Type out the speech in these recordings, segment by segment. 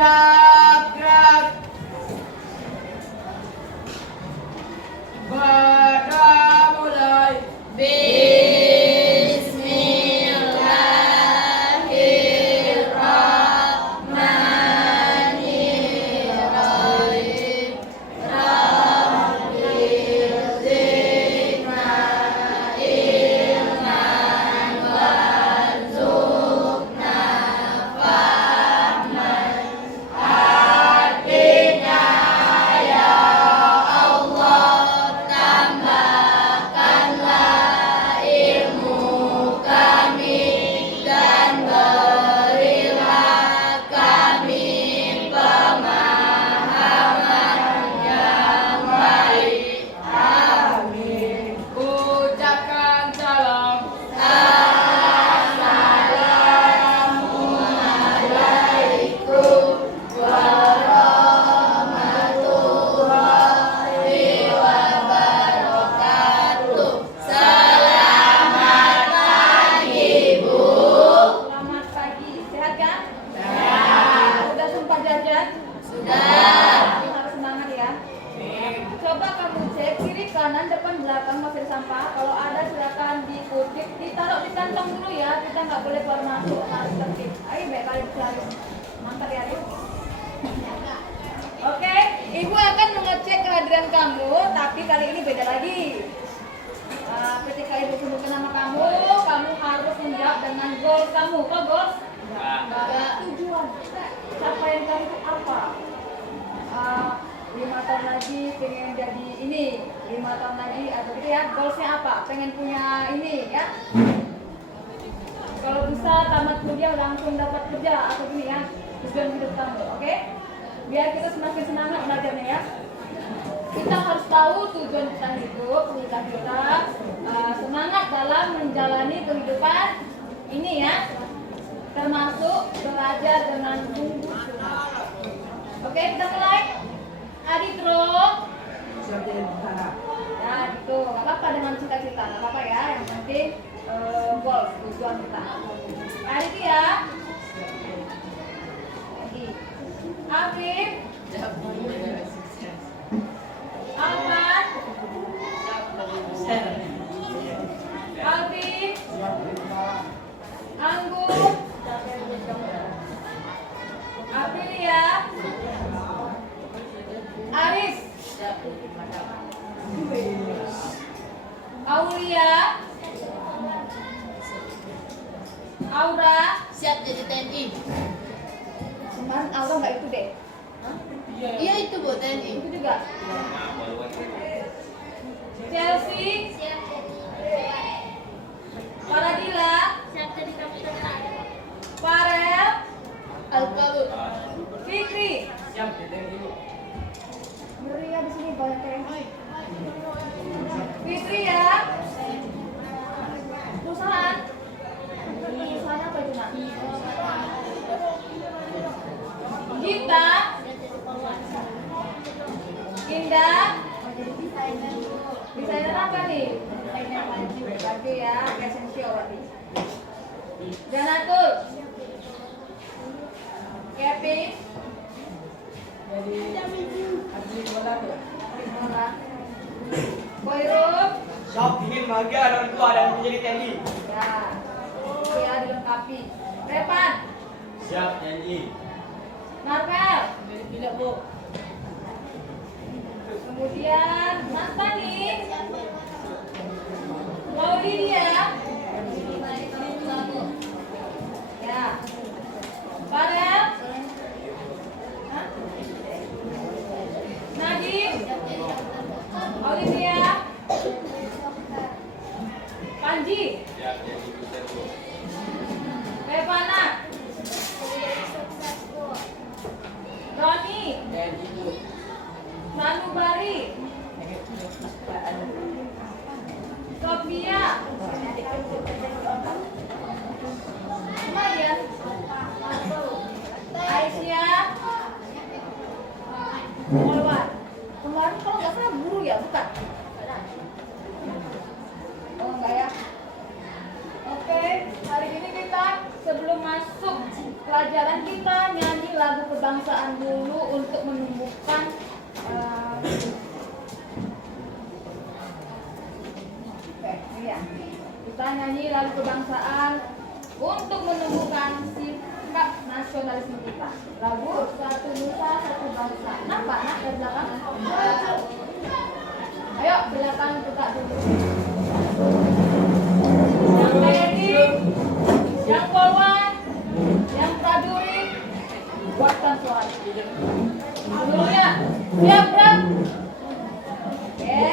Siap, gerak. Pada mulai. Ucapkan salam. Selamat pagi, sehat kan? Sudah sempat jajan? Sudah. Harus semangat ya. Coba kamu cek kiri kanan depan belakang masih sampah. Kalau ada silakan dikutip, ditaruh di kantong dulu ya. Kita nggak boleh keluar masuk, harus tertib. Ayo baik kali dicari. Mantap ya, Adik. Oke, Ibu akan mengecek kehadiran kamu, tapi kali ini beda lagi. Ketika Ibu sebutkan nama kamu harus menjawab dengan goal kamu. Kau goal? Tujuan. Capaian kamu itu apa? 5 tahun lagi pengen jadi ini, 5 tahun lagi atau gitu ya. Goalsnya apa? Pengen punya ini ya. Kalau bisa tamat kuliah langsung dapat kerja atau gini ya. Tujuan hidup kamu, oke? Biar kita semakin semangat belajarnya ya. Kita harus tahu tujuan kita hidup, kita semangat dalam menjalani kehidupan ini ya, termasuk belajar dengan sungguh-sungguh. Oke, kita mulai. Aditro. Ya, gitu. Gak apa-apa dengan cita-cita, gak apa-apa ya. Yang penting goal, tujuan kita. Aditya. Afif. Alvan. Alfi. Anggun. Aprilia. Aris. Aulia. Aura. Siap jadi TNI. Kemarin Aura nggak itu deh. Iya itu Bu TNI. Itu juga. Chelsea. Paradila. Siap jadi kapten. Farel. Alkabut. Fikri. Siap, TNI. Ngeri ya di sini banyak TNI. Fitri ya. Perusahaan. Perusahaan apa itu nak? Gita. Indah. Desainer apa nih? Desainer baju. Baju ya, fashion show berarti. Janatul. Kevin. Jadi atlet bola tuh. Boyrum. Siap ingin bahagia orang tua dan menjadi TNI. Ya. Ya dilengkapi. Repan. Siap TNI. Marvel. Tidak Bu. Kemudian Mas Pani. Maulidia. Ya. Farel. Hah? Nadiem. Olivia. Panji. Revana. Roni. TNI Bu. Manubari. Sophia. Lumayan. Aisyah. Keluar. Kemarin kalau nggak salah guru ya, bukan? Oh enggak ya. Oke, hari ini kita sebelum masuk pelajaran kita nyanyi lagu kebangsaan dulu untuk menumbuhkan kita nyanyi lagu kebangsaan untuk menumbuhkan sikap nasionalisme kita. Lagu Satu Nusa Satu Bangsa. Nampak nak dari belakang? Ayo silakan buka dulu. Yang TNI, yang Polwan, yang prajurit, buatkan suara. Dulunya, siap Bram? Oke.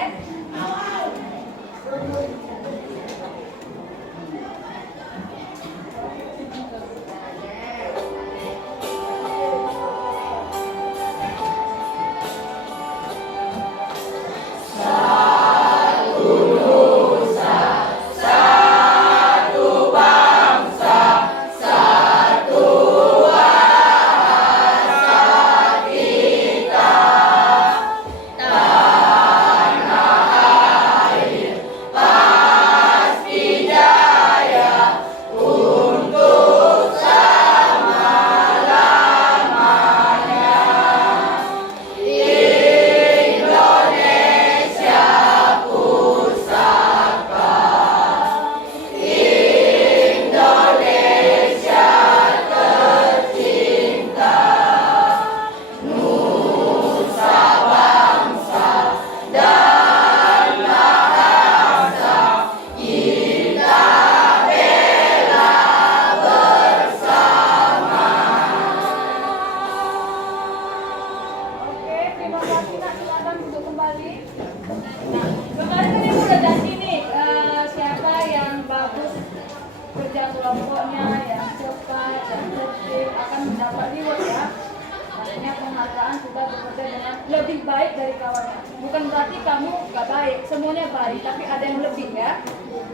Lebih baik dari kawannya. Bukan berarti kamu gak baik, semuanya baik, tapi ada yang lebih ya.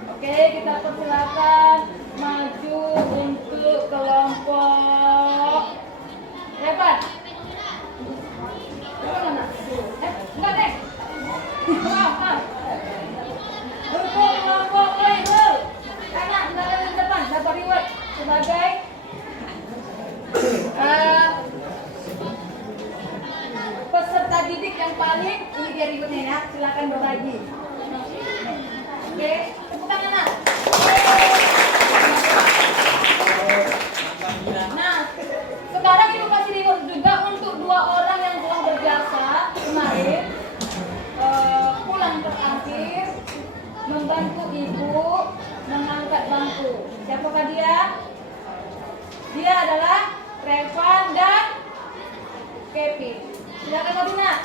Oke, kita persilakan maju untuk kelompok hebat. Mana? Enggak deh. Maaf. Untuk kelompok label. Enak, dari depan, dapat reward sebagai peserta didik yang paling ini dia ributnya ya, silakan berbagi. Oke, tepuk tangan anak. Nah, sekarang ibu kasih reward juga untuk 2 orang yang telah berjasa kemarin, pulang terakhir, membantu ibu mengangkat bangku. Siapakah dia? Dia adalah Revan dan Kevin. Silakan Robina.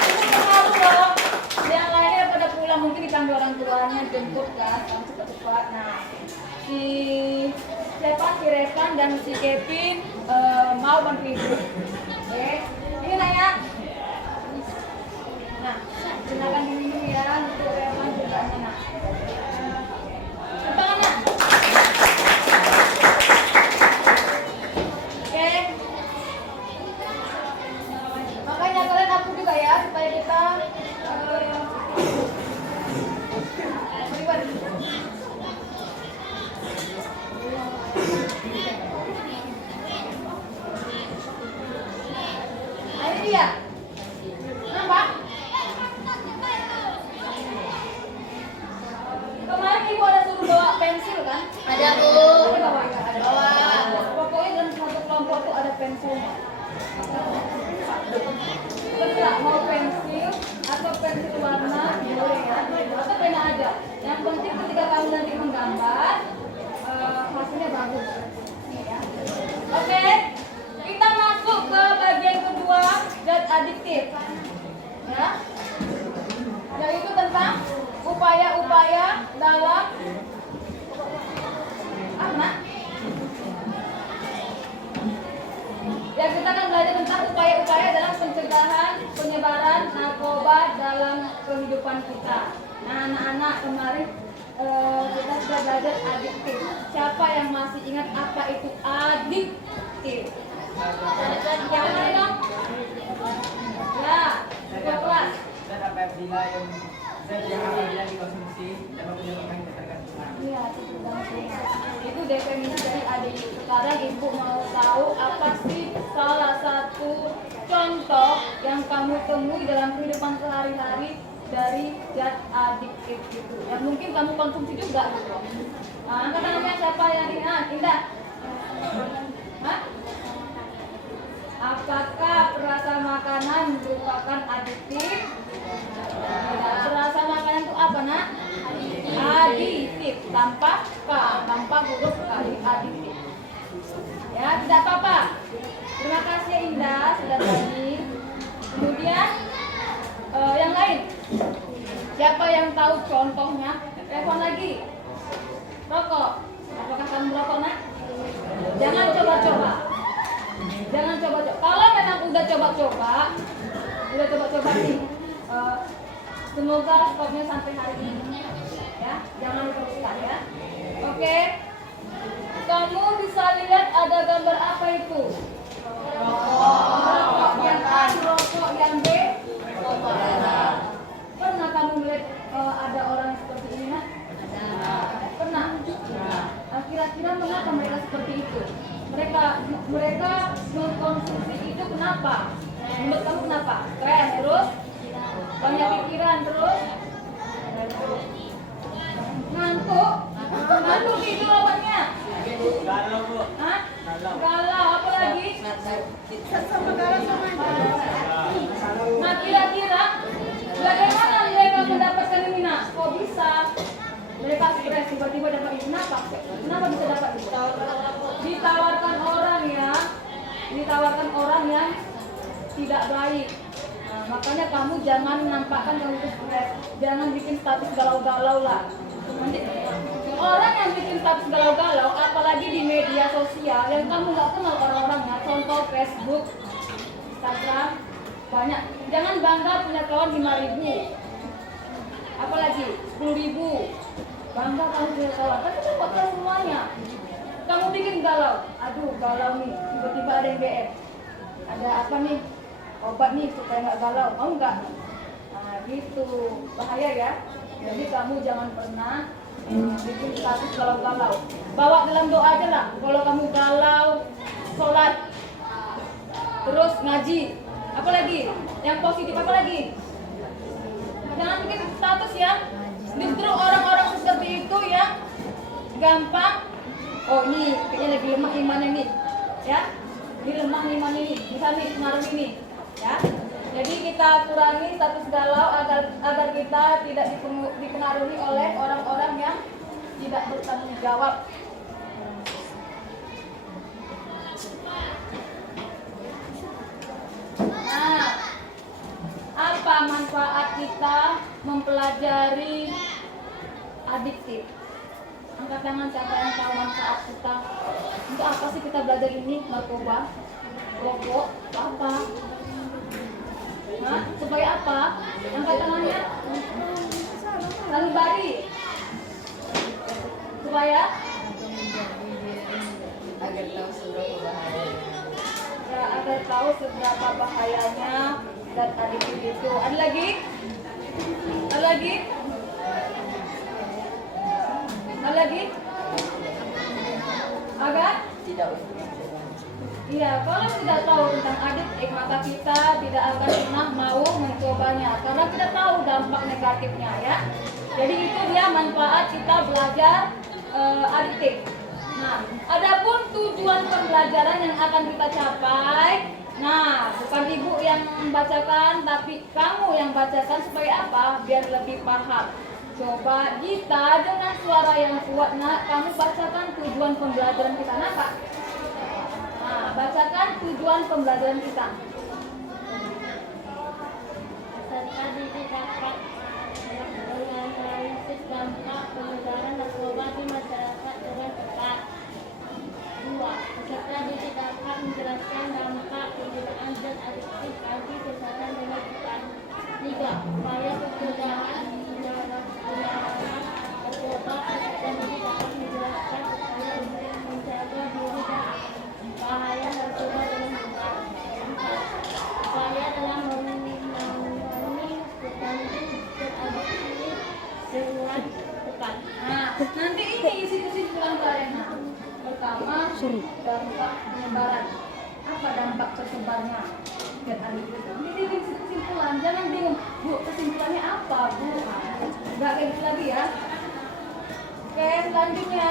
Ini terharu loh. Yang lainnya pada pulang mungkin dipanggil orang tuanya jemput kan, cepat-cepat. Nah, si Revan dan si Kevin mau bantu ibu. Oke, ini nanya. Nah, silakan diminum ya untuk Revan juga anak. Tangan. Makanya kalian aku juga ya supaya kita nah, ini dia. Nampak? Kemarin ibu ada suruh bawa pensil kan? Ada Bu. Ada bawa. Pokoknya dalam satu kelompok tuh ada pensilnya. Terserah mau pensil atau pensil warna boleh ya, atau pena aja. Yang penting ketika kamu nanti menggambar hasilnya bagus. Ya. Oke, kita masuk ke bagian kedua, zat adiktif. Ya, yaitu tentang upaya-upaya dalam apa? Ya, kita akan belajar tentang upaya-upaya dalam pencegahan penyebaran narkoba dalam kehidupan kita. Nah, anak-anak kemarin kita sudah belajar adiktif. Siapa yang masih ingat apa itu adiktif? Yang mana dong? Ya, ketua kelas. Dan apa yang Dan jangan apabila dikonsumsi dapat menyebabkan ketergantungan. Iya, ketergantungan. Itu definisi dari ADHD. Sekarang ibu mau tahu apa sih salah satu contoh yang kamu temui dalam kehidupan sehari-hari dari zat adiktif itu. Yang mungkin kamu konsumsi juga gitu. Nah, angkat tangannya siapa yang ini? Ah, Indah. Hah? Apakah perasa makanan merupakan adiktif? Tidak. Perasa makanan itu apa, Nak? Aditif, tanpa K, tanpa huruf K, adiktif. Ya, tidak apa-apa. Terima kasih Indah sudah tadi. Kemudian yang lain. Siapa yang tahu contohnya? Telepon lagi. Rokok. Apakah kamu merokok, Nak? Jangan coba-coba. Jangan coba-coba. Kalau memang udah coba-coba nih. Semoga stopnya sampai hari ini. Ya, jangan diteruskan ya. Oke. Kamu bisa lihat ada gambar apa itu? Rokok yang A, rokok yang B. Pernah kamu melihat ada orang seperti ini, Nak? Pernah. Kira-kira mengapa mereka seperti itu? Mereka mengkonsumsi itu kenapa? Menurut kamu kenapa? Stres terus? Banyak pikiran terus? Ngantuk? Ngantuk tidur obatnya? Galau, Bu. Hah? Galau, apa lagi? Nah, kira-kira bagaimana mereka mendapatkan ini, Nak? Kok bisa? Mereka stres tiba-tiba dapat ini. Kenapa bisa dapat itu? Ditawarkan orang yang tidak baik. Nah, makanya kamu jangan menampakkan kamu itu stres. Jangan bikin status galau-galau lah. Nanti orang yang bikin status galau-galau, apalagi di media sosial yang kamu nggak kenal orang-orangnya, contoh Facebook, Instagram, banyak. Jangan bangga punya kawan 5.000, apalagi 10.000. Bangga kamu punya kawan, tapi kamu nggak tahu semuanya. Kamu bikin galau, aduh galau nih, tiba-tiba ada yang DM, ada apa nih, obat nih supaya nggak galau, mau nggak? Nah gitu, bahaya ya. Jadi kamu jangan pernah bikin status galau-galau. Bawa dalam doa aja lah. Kalau kamu galau, sholat, terus ngaji, apa lagi? Yang positif apa lagi? Jangan bikin status ya. Justru orang-orang seperti itu ya gampang. Oh ini kayaknya lagi lemah imannya nih, ya. Ini lemah imannya nih, misalnya nih pengaruh ini, ya. Jadi kita kurangi status galau agar kita tidak dipengaruhi oleh orang-orang yang tidak bertanggung jawab. Nah, apa manfaat kita mempelajari adiktif? Angkat tangan siapa yang tahu manfaat kita. Untuk apa sih kita belajar ini? Narkoba, rokok, apa? Nah, supaya apa? Angkat tangannya. Lalu bari. Supaya Agar tahu seberapa bahaya. ya, agar tahu seberapa bahayanya zat adiktif itu. Ada lagi? Ada lagi? Ada lagi? Agar? Tidak. Iya, kalau tidak tahu tentang adiktif maka kita tidak akan pernah mau mencobanya karena kita tahu dampak negatifnya ya. Jadi itu dia manfaat kita belajar adiktif. Nah, adapun tujuan pembelajaran yang akan kita capai, nah bukan ibu yang membacakan tapi kamu yang bacakan supaya apa? Biar lebih paham. Coba Gita dengan suara yang kuat, nak kamu bacakan tujuan pembelajaran kita, nak Pak. Nah, bacakan tujuan pembelajaran kita. Serta didik dapat menganalisis dampak penyebaran narkoba di masyarakat dengan tepat. 2. Peserta didik dapat menjelaskan dampak penggunaan zat adiktif bagi kesehatan dengan tepat. 3. Upaya pencegahan penularan narkoba. Peserta didik dapat menjelaskan upaya untuk menjaga diri dan bahaya narkoba dengan benar. 4. Upaya dalam menangani petani zat adiktif Dampak penyebaran. Apa dampak tersebarnya? Lihat adik itu. Ini kesimpulan, jangan bingung. Bu, kesimpulannya apa, Bu? Enggak kayak gitu lagi ya. Oke, selanjutnya.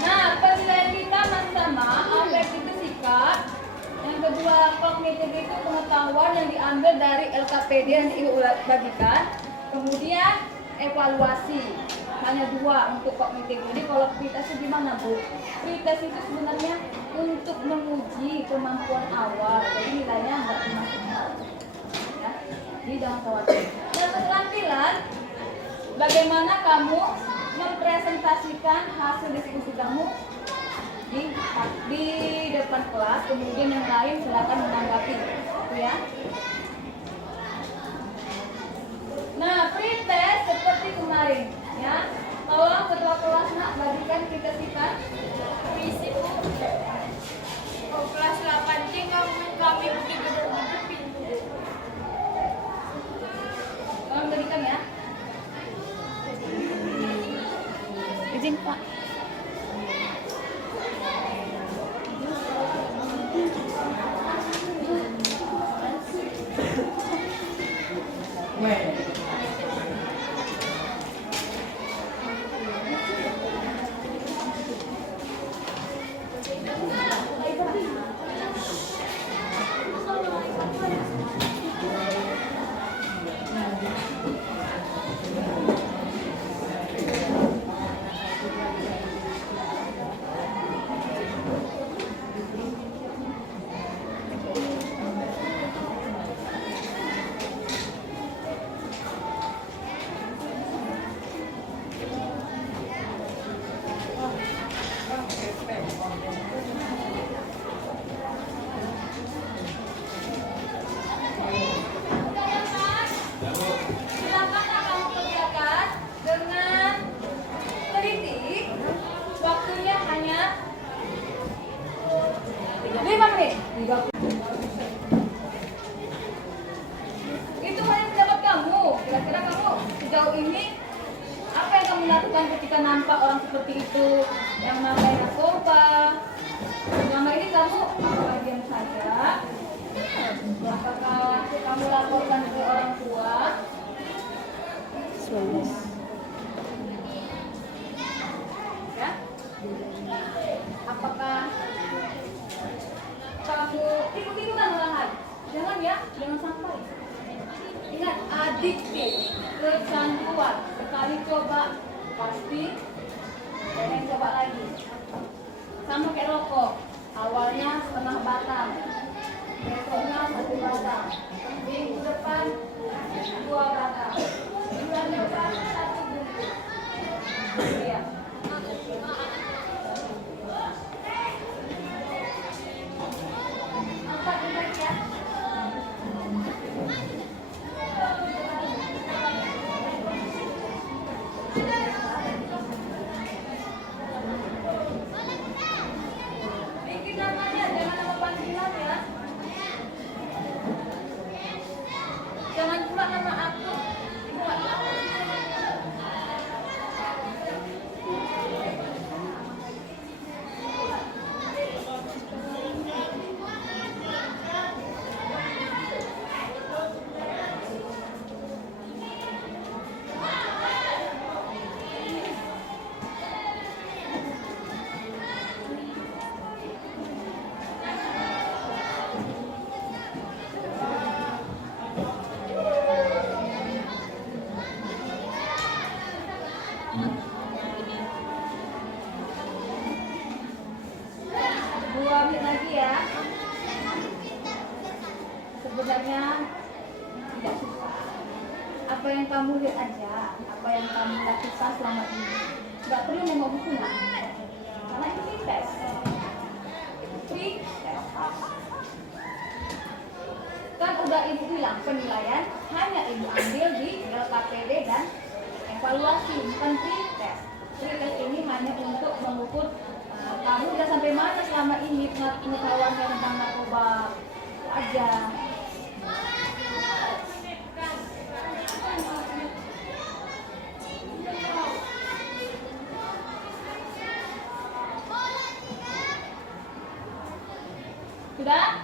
Nah, penilaian kita masih sama. Afek itu sikap. Yang kedua, kognitif itu pengetahuan yang diambil dari LKPD yang Ibu bagikan. Kemudian evaluasi. Hanya dua untuk kognitif. Jadi kalau pretest itu gimana, Bu? Pretest itu sebenarnya untuk menguji kemampuan awal. Jadi nilainya nggak maksimal. Ya, jadi jangan khawatir. Dan keterampilan, bagaimana kamu mempresentasikan hasil diskusi kamu di depan kelas, kemudian yang lain silakan menanggapi, gitu ya. Nah, pretest seperti kemarin, ya. Tolong ketua kelas nak bagikan pretest kita. Visi Bu. Oh, kelas 8C kami benar-benar pintu. Tolong bagikan ya. Izin Pak. Weh. Silakan kamu kerjakan dengan teliti. Waktunya hanya 5 menit. Itu hanya pendapat kamu. Kira-kira kamu sejauh ini apa yang kamu lakukan ketika nampak orang seperti itu yang memakai narkoba? Selama ini kamu apakah diam saja? Apakah kamu laporkan ke orang tua? Ya? Apakah kamu ikut-ikutan malahan? Jangan ya, jangan sampai. Ingat, adiktif, kecanduan. Sekali coba, pasti pengen coba lagi. Sama kayak rokok, awalnya setengah batang, besoknya 1 batang, minggu depan 2 batang, bulan depan 1 bungkus. Iya. Angkat lagi ya. Bikin namanya, jangan nama panggilan ya. Jangan pula nama aku. Buat apa? Dua menit lagi ya. Sebenarnya tidak susah. Apa yang kamu lihat aja, apa yang kamu lakukan selama ini. Nggak perlu nengok buku nak. Karena ini tes. Free tes. Kan udah ibu bilang penilaian hanya ibu ambil di LKPD dan evaluasi, bukan free tes. Free tes ini hanya untuk mengukur kamu udah sampai mana selama ini pengetahuan tentang narkoba aja. Sudah?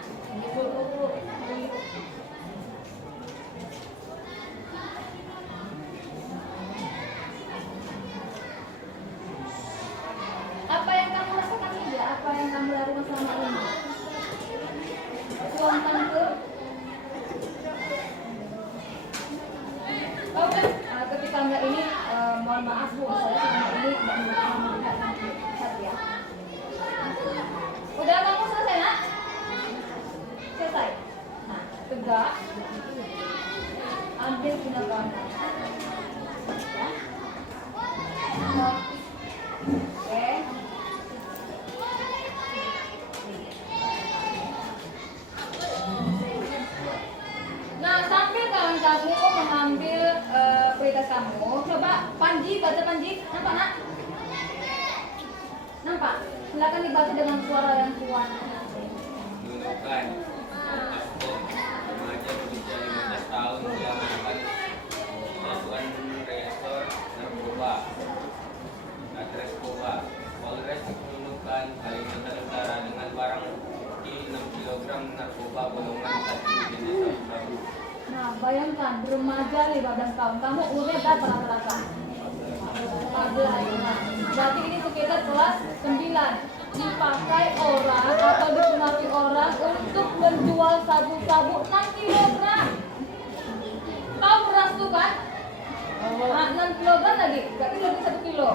Apa yang kamu rasakan tidak? Apa yang kamu lakukan selama ini? Tuang tante? Oh kan, ketika enggak ini, mohon maaf Bu, saya selama ini tidak melihat lihat ya. Udah kamu selesai nak? Selesai. Nah, tegak. Ambil pundak kamu. Ya. Oke. Nah, sambil kawan kamu mengambil prioritas kamu, coba Panji, baca Panji, nampak nak? Nampak? Silakan dibaca dengan suara yang kuat. Gunakan paspor remaja berusia 15 tahun yang melakukan melakukan resor narkoba, adres narkoba, Polres Nunukan, Kalimantan Utara dengan barang bukti 6 kg narkoba golongan 1 jenis sabu-sabu. Nah, bayangkan remaja 15 tahun, kamu umurnya berapa rata-rata? 14. Nah, berarti ini sekitar kelas 9. Dipakai orang atau dipengaruhi orang untuk menjual sabu-sabu 6 kg. Tahu beras tuh kan? Nah, 6 kg lagi, berarti lebih 1 kilo.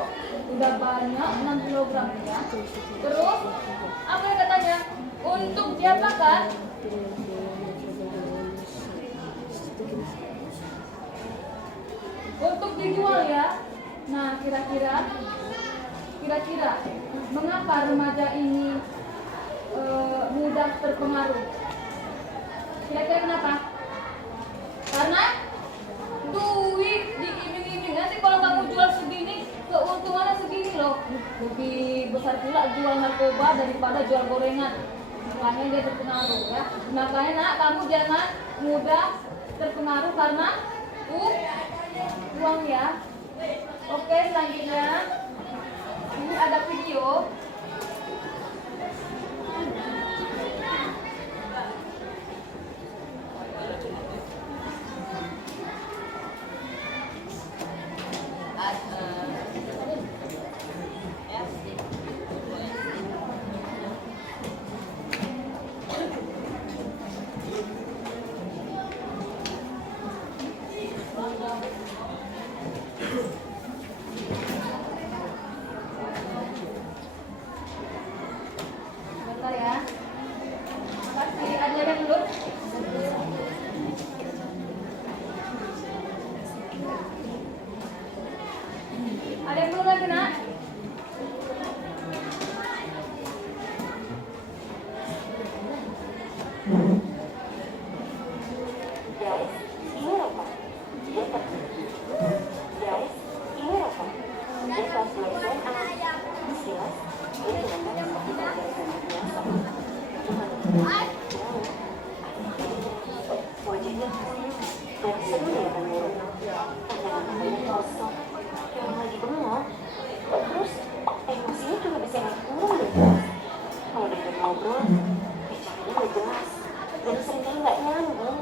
Udah banyak 6 kg ya. Terus apa yang katanya? Untuk diapakan? Untuk dijual ya. Nah, kira-kira mengapa remaja ini mudah terpengaruh? Kira-kira kenapa? Karena duit diiming-iming. Nanti kalau kamu jual segini, keuntungannya segini loh. Lebih besar pula jual narkoba daripada jual gorengan. Makanya dia terpengaruh ya. Makanya nak, kamu jangan mudah terpengaruh karena uang ya. Oke, selanjutnya ini ada video. Bentar ya. Makasih, ada yang belum? Ada yang belum lagi nak? Wajahnya dan seru ya kan ya, pandangan kosong, kayak orang lagi bengong. Terus emosinya juga bisa naik turun deh. Kalau diajak ngobrol, bicaranya nggak jelas dan seringkali nggak nyambung.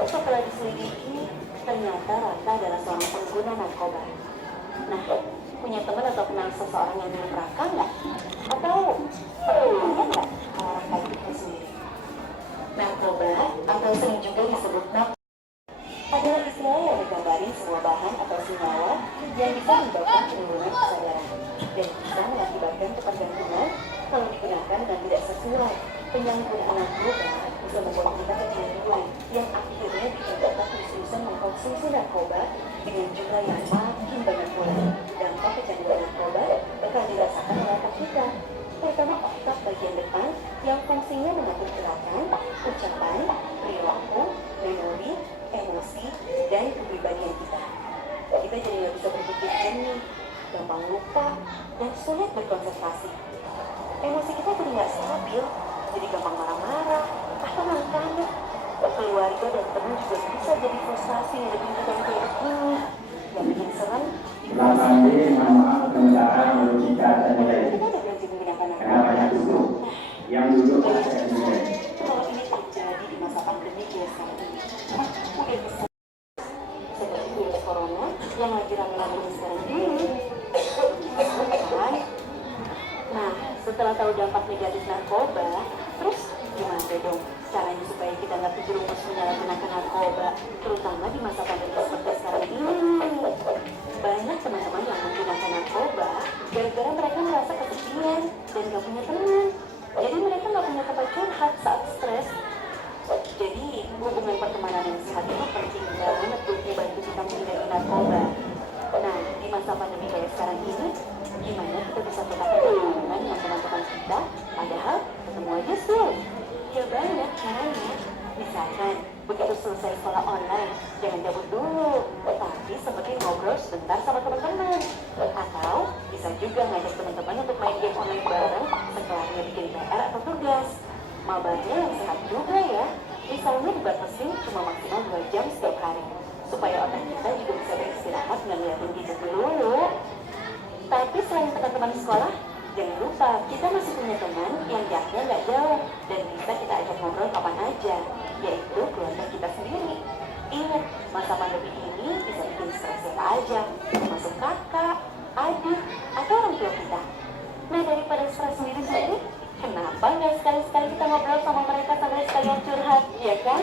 Setelah diselidiki, ternyata Rata adalah seorang pengguna narkoba. Nah, punya teman atau kenal seseorang yang minum Raka nggak? Atau punya nggak orang kayak gitu sendiri? Narkoba atau sering juga disebut narkoba adalah istilah yang menggambarin sebuah bahan atau senyawa yang bisa menyebabkan penurunan kesadaran dan bisa mengakibatkan ketergantungan kalau digunakan dan tidak sesuai. Penyalahgunaan narkoba bisa membuat kita kecanduan yang akhirnya bikin kita terus-terusan mengkonsumsi narkoba dengan jumlah yang makin banyak pula. Dampak kecanduan narkoba bakal dirasakan oleh otak kita, terutama otak bagian depan yang fungsinya mengatur gerakan, ucapan, perilaku, memori, emosi, dan kepribadian kita. Kita jadi nggak bisa berpikir jernih, gampang lupa, dan sulit berkonsentrasi. Emosi kita jadi nggak stabil, jadi gampang marah-marah atau nangkanya. Keluarga dan teman juga bisa jadi frustrasi yang lebih kayak gini. Dan bikin serem. Belakang ini, mohon maaf, pengusahaan logika dan nilai. Kita udah berhenti menggunakan Kenapa yang dulu? yang dulu saya punya. Kalau ini terjadi di masa pandemi kayak sekarang ini, udah bisa seperti virus corona yang lagi rame-rame sekarang ini. Kan? Nah, setelah tahu dampak negatif narkoba, terus gimana dong caranya supaya kita nggak terjerumus menyalahgunakan narkoba, terutama di masa pandemi seperti sekarang ini? Banyak teman-teman yang menggunakan narkoba gara-gara mereka merasa kesepian dan nggak punya teman. Jadi mereka nggak punya tempat curhat saat stres. Jadi hubungan pertemanan yang sehat itu penting banget untuk membantu kita menghindari narkoba. Nah, di masa pandemi kayak sekarang ini, gimana kita bisa tetap berhubungan dengan teman-teman kita, padahal ketemu aja sulit? Ya banyak caranya. Misalkan, begitu selesai sekolah online, jangan cabut dulu, tapi sempetin ngobrol sebentar sama teman-teman. Atau bisa juga ngajak teman-teman untuk main game online bareng setelahnya bikin PR atau tugas. Mabahnya yang sehat juga ya. Misalnya dibatasin cuma maksimal 2 jam setiap hari, supaya otak kita juga bisa beristirahat nggak ngeliatin gadget dulu. Tapi selain teman-teman sekolah, jangan lupa kita masih punya teman yang jaraknya nggak jauh dan bisa kita ajak ngobrol kapan aja, yaitu keluarga kita sendiri. Ingat, masa pandemi ini bisa bikin stres siapa aja, termasuk kakak, adik, atau orang tua kita. Nah, daripada stres sendiri-sendiri, kenapa nggak sekali-sekali kita ngobrol sama mereka sambil sekalian curhat, ya kan?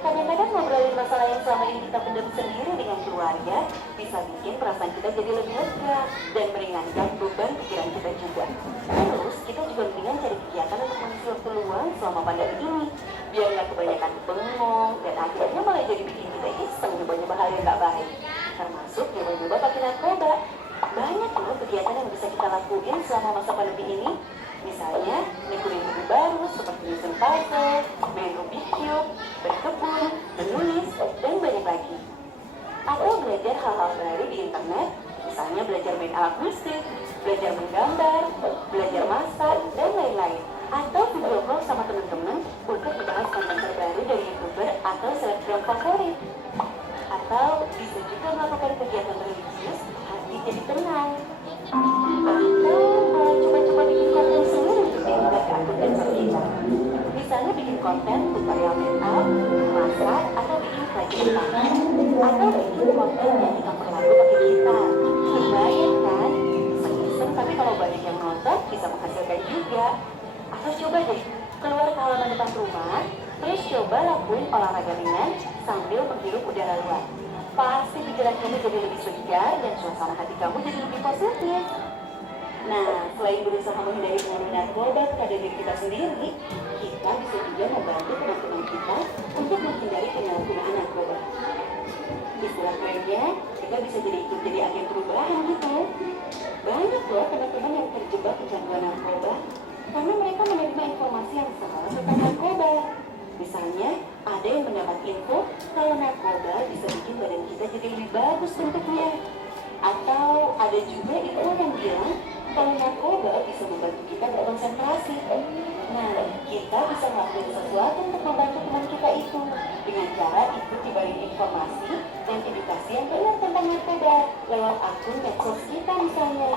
Kadang-kadang ngobrolin masalah yang selama ini kita pendam sendiri dengan keluarga bisa bikin perasaan kita jadi lebih lega dan meringankan beban pikiran kita juga. Terus kita juga mendingan cari kegiatan untuk mengisi waktu luang selama pandemi ini, biar nggak kebanyakan bengong dan akhirnya malah jadi bikin kita iseng nyoba-nyoba hal yang nggak baik, termasuk nyoba-nyoba pakai narkoba. Banyak loh kegiatan yang bisa kita lakuin selama masa pandemi ini. Misalnya, nekunin hobi baru seperti nyusun puzzle, main Rubik's Cube, berkebun, menulis, dan banyak lagi. Atau belajar hal-hal baru di internet, misalnya belajar main alat musik, belajar menggambar, belajar masak, dan lain-lain. Atau video call sama teman-teman untuk membahas konten terbaru dari YouTuber atau selebgram favorit. Atau bisa juga melakukan kegiatan religius, hati jadi tenang. Atau coba-coba bikin konten sendiri untuk diunggah ke akun Dancer kita. Misalnya bikin konten tutorial make up, masak, atau bikin kerajinan tangan, atau bikin konten yang dicampur lagu pakai gitar. Lumayan kan? Iseng-iseng, tapi kalau banyak yang nonton bisa menghasilkan juga. Atau coba deh keluar ke halaman depan rumah, terus coba lakuin olahraga ringan sambil menghirup udara luar. Pasti pikiran kamu jadi lebih segar dan suasana hati kamu jadi lebih positif. Nah, selain berusaha menghindari pengaruh narkoba pada diri kita sendiri, kita bisa juga membantu teman-teman kita untuk menghindari penyalahgunaan narkoba. Istilah kerennya, kita bisa ikut jadi agen perubahan gitu. Banyak loh teman-teman yang terjebak kecanduan narkoba karena mereka menerima informasi yang salah tentang narkoba. Misalnya, ada yang mendapat info kalau narkoba bisa bikin badan kita jadi lebih bagus bentuknya. Atau ada juga info yang bilang kalau narkoba bisa membantu kita berkonsentrasi. Nah, kita bisa melakukan sesuatu untuk membantu teman kita itu dengan cara ikut diberi informasi dan edukasi yang benar tentang narkoba lewat akun medsos kita misalnya.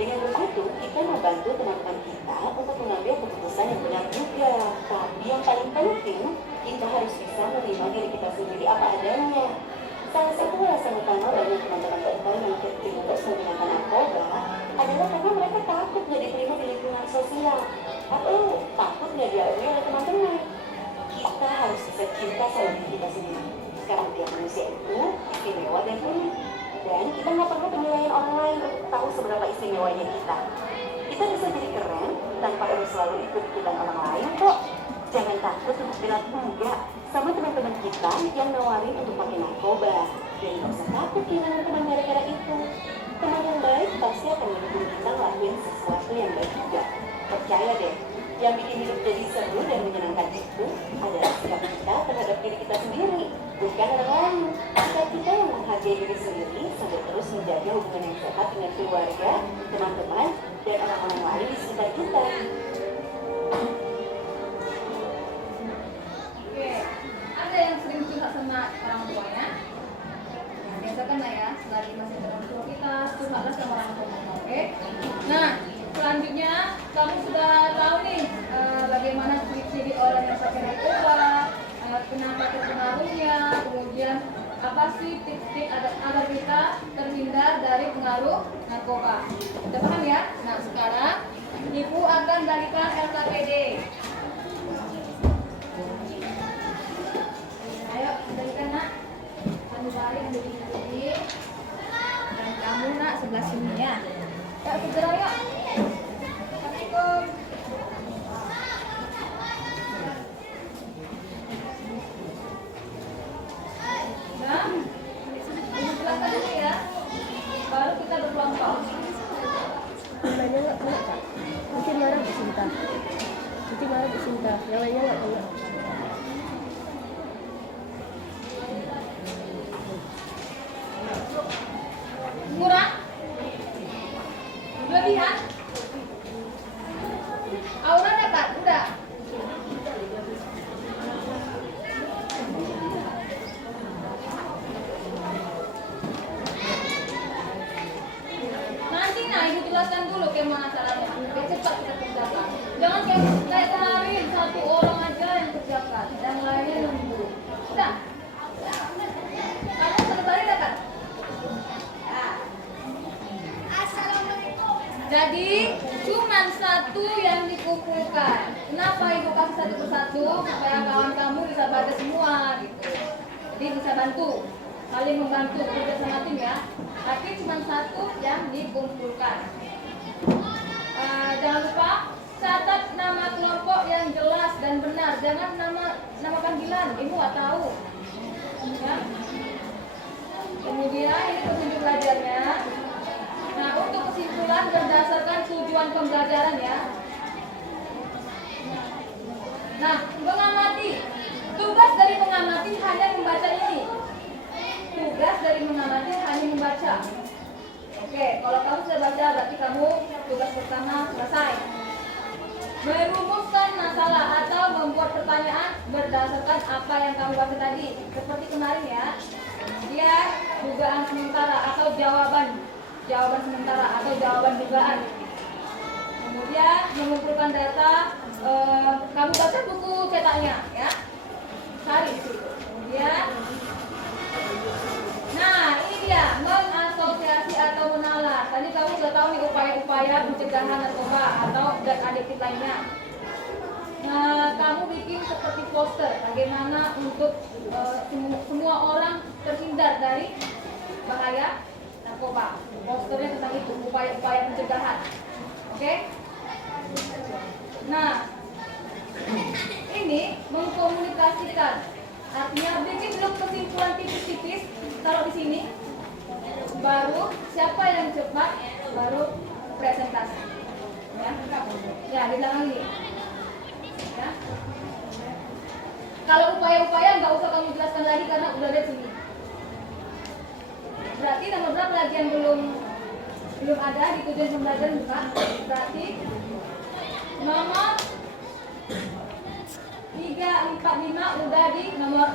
Dengan begitu, kita membantu teman-teman kita untuk mengambil keputusan yang benar juga. Tapi yang paling penting, kita harus bisa menerima diri kita sendiri apa adanya. Salah satu alasan utama banyak teman-teman kita yang terjerumus menggunakan narkoba adalah karena mereka takut nggak diterima di lingkungan sosial atau takut nggak diakui oleh teman-teman. Kita harus bisa cinta sama diri kita sendiri. Karena tiap manusia itu istimewa dan unik. Dan kita nggak perlu penilaian orang lain untuk tahu seberapa istimewanya kita. Kita bisa jadi keren tanpa harus selalu ikut ikutan orang lain kok. Jangan takut untuk bilang enggak sama teman-teman kita yang nawarin untuk pakai narkoba. Dan gak usah takut kehilangan teman gara-gara itu. Teman yang baik pasti akan mendukung kita ngelakuin sesuatu yang baik juga. Percaya deh, yang bikin hidup jadi seru dan menyenangkan itu adalah sikap kita terhadap diri kita sendiri, bukan orang lain. Sikap kita yang menghargai diri sendiri sambil terus menjaga hubungan yang sehat dengan keluarga, teman-teman, dan orang-orang lain di sekitar kita. Ada yang sering curhat sama orang tuanya? Nah, biasakan lah ya, selagi masih ada orang tua kita, curhatlah sama orang tua kita, oke? Nah, selanjutnya kamu sudah tahu nih apa pengaruhnya, kemudian apa sih tips-tips agar kita terhindar dari pengaruh narkoba. Udah paham ya? Nah sekarang Ibu akan balikan LKPD. Ayo balikan nak. Kamu balik ambil ini. Dan kamu nak sebelah sini ya. Yuk segera yuk. Assalamualaikum. Nah, ini jelaskan dulu ya. Baru kita berkelompok. Namanya nggak kena kak. Nanti marah Bu Sinta. Nanti marah Bu Sinta. Yang lainnya nggak kena. Murah? Berlebihan? Aura dapat? Udah? Nanti nah Ibu jelaskan dulu gimana caranya. Biar cepat kita kerjakan. Jangan kayak kemarin satu orang aja yang kerjakan, yang lainnya nunggu. Udah? Kamu selesai dapat? Jadi cuman satu yang dikumpulkan. Kenapa Ibu kasih satu persatu supaya kawan kamu bisa baca semua gitu. Jadi bisa bantu, saling membantu kerja sama tim ya. Tapi cuma satu yang dikumpulkan. Jangan lupa catat nama kelompok yang jelas dan benar. Jangan nama panggilan. Ibu nggak tahu. Ya. Kemudian ini petunjuk belajarnya. Nah, untuk kesimpulan berdasarkan tujuan pembelajaran ya. Nah, mengamati. Tugas dari mengamati hanya membaca ini. Tugas dari mengamati hanya membaca. Oke, kalau kamu sudah baca berarti kamu tugas pertama selesai. Merumuskan masalah atau membuat pertanyaan berdasarkan apa yang kamu baca tadi. Seperti kemarin ya. Dia dugaan sementara atau jawaban sementara atau jawaban dugaan. Kemudian mengumpulkan data, kamu baca buku cetaknya ya, cari situ. Kemudian, nah ini dia mengasosiasi atau menalar. Tadi kamu sudah tahu nih upaya-upaya pencegahan narkoba atau zat adiktif lainnya. Nah, kamu bikin seperti poster bagaimana untuk semua orang terhindar dari bahaya narkoba. Posternya tentang itu, upaya-upaya pencegahan. Oke? Nah, ini mengkomunikasikan. Artinya bikin dulu kesimpulan tipis-tipis, taruh di sini. Baru siapa yang cepat, baru presentasi. Ya, di belakang ini. Ya. Kalau upaya-upaya nggak usah kamu jelaskan lagi karena udah ada di sini. Berarti nomor berapa lagi yang belum ada di tujuan pembelajaran buka? Berarti nomor 3, 4, 5 udah di nomor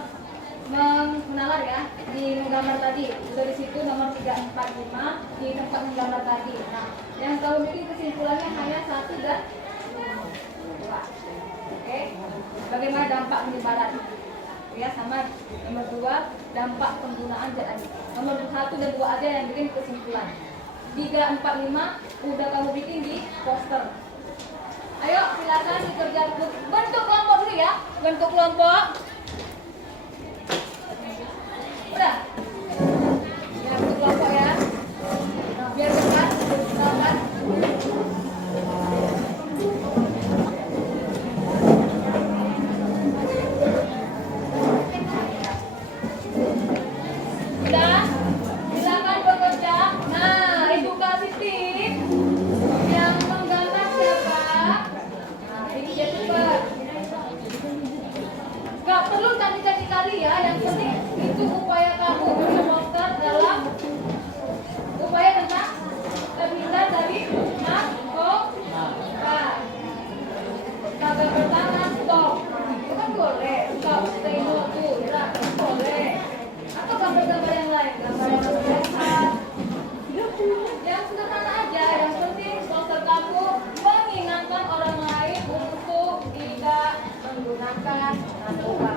menalar ya, di menggambar tadi. Udah di situ nomor 3, 4, 5 di tempat menggambar tadi. Nah, yang kamu bikin kesimpulannya hanya 1 dan 2. Oke. Bagaimana dampak penyebaran? Ya sama nomor 2 dampak penggunaan zat adiktif. Nomor 1 dan 2 aja yang bikin kesimpulan. 3, 4, 5 udah kamu bikin di poster. Ayo silakan dikerja bentuk kelompok dulu ya. Bentuk kelompok. Udah. Ya bentuk kelompok ya. Biar dekat, silakan. Udah, silakan bekerja. Nah, edukasi tim yang menggambar siapa? Nah, ini dia cepat. Gak perlu cantik-cantik kali ya, yang penting itu upaya kamu menyemotkan dalam upaya tentang terhindar dari narkoba. Kagak bertangan, stop. Itu kan boleh. Stop, stay no to, ya, boleh. Atau gambar-gambar yang lain, gambar yang sehat. Yang sederhana aja, yang penting poster kamu mengingatkan orang lain untuk tidak menggunakan narkoba.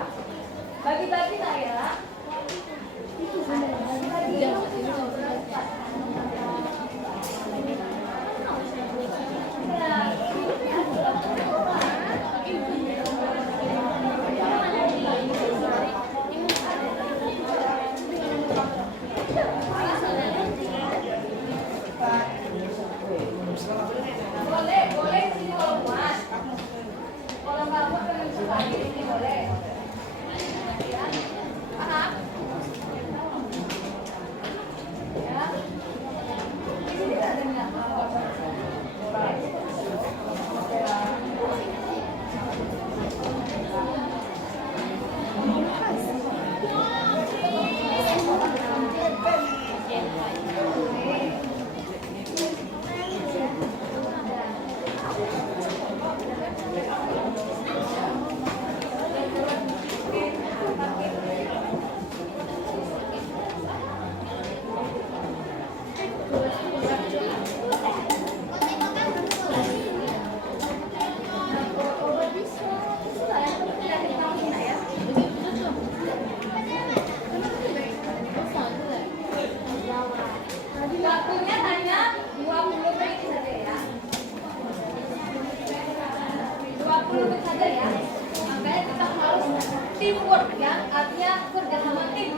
Yang artinya kerja sama tim.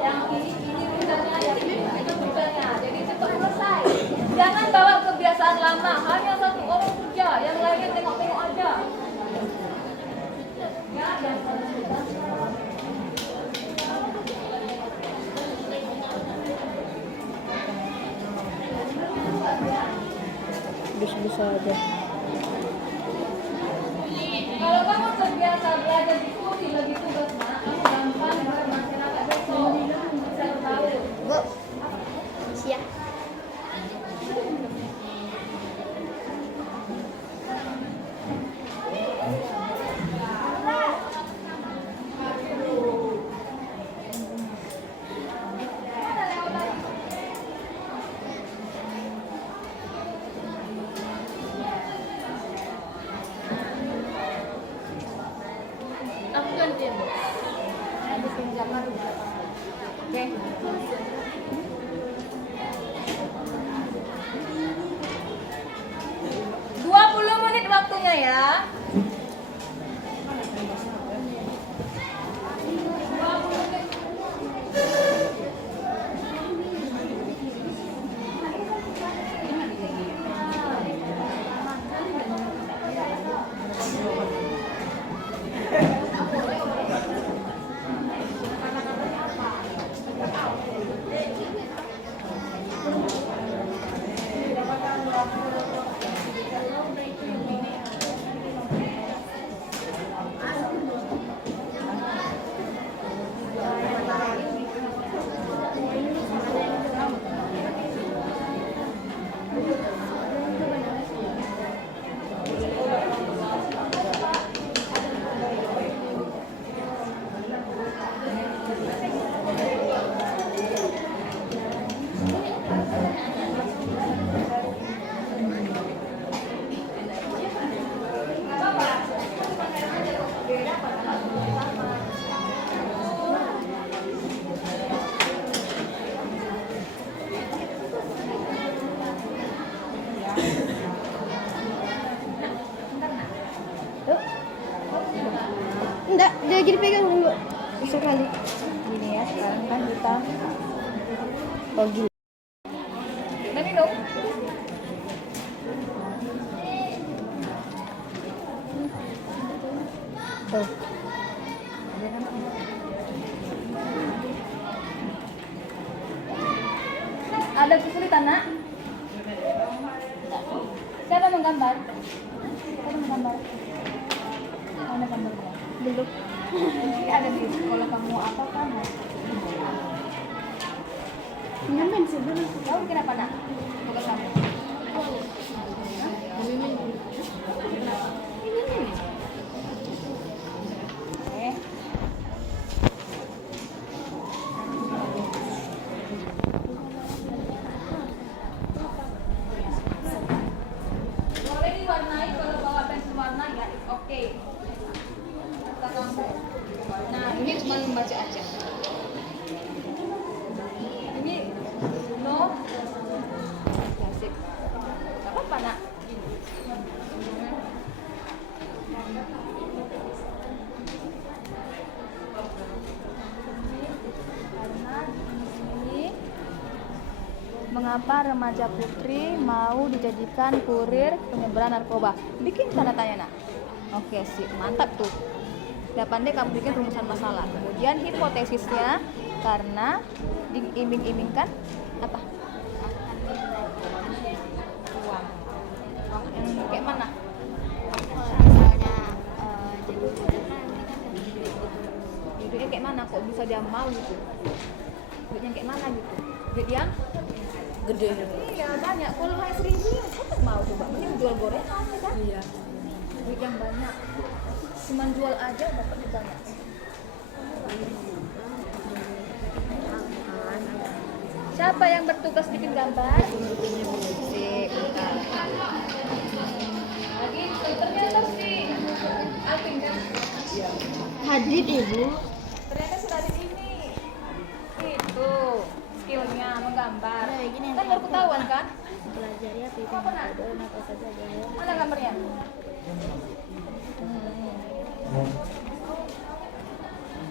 Yang ini rutanya, yang ini rutanya. Jadi cepat selesai. Jangan bawa kebiasaan lama. Hanya satu orang kerja, yang lainnya tengok-tengok aja. Ya, jangan. Bisa aja. Kalau kamu terbiasa belajar diskusi lebih tugas nak, kamu gampang bermasyarakat besok. Bisa tahu. Bu, siap. Aku gantian. Saya bikin gambar di belakang. Oke. 20 menit waktunya ya. 20 menit. Enggak, dia lagi dipegang dulu. Bisa kali. Gini ya, sekarang kan kita gini. Udah minum? Tuh. Ada kesulitan nak? Siapa menggambar? Siapa menggambar? Mana gambarnya? Belum. Ini ada di sekolah kamu apa kan? Nyaman sebenarnya. Kamu bikin apa nak? Tugas kamu? Oke. Boleh diwarnai kalau bawa pensil warna ya, oke. Kata kamu. Nah, ini cuma membaca aja. Ini no klasik. Gak apa-apa nak. Karena di sini mengapa remaja putri mau dijadikan kurir penyebaran narkoba? Bikin tanda tanya nak. Oke sih, mantap tuh. Udah pandai kamu bikin rumusan masalah. Kemudian hipotesisnya karena diiming-imingkan apa? Uang. Oh, yang kayak mana? Misalnya jadi Duitnya kayak mana kok bisa dia mau gitu? Duitnya kayak mana gitu? Duit yang Gede. iya banyak. Kalau hanya 1.000 siapa yang mau coba? Mending jual gorengan ya kan? Iya. Duit yang banyak. Cuman jual aja dapat duit banyak. Siapa yang bertugas bikin gambar? Sip, bentar. Lagi filternya terus di Alvin kan? Hadid ibu. Ternyata sudah ada ini. Itu skillnya menggambar. Nah, gini Kan baru ketahuan kan? Pelajari apa itu? Apa nak? Apa saja boleh. Mana gambarnya?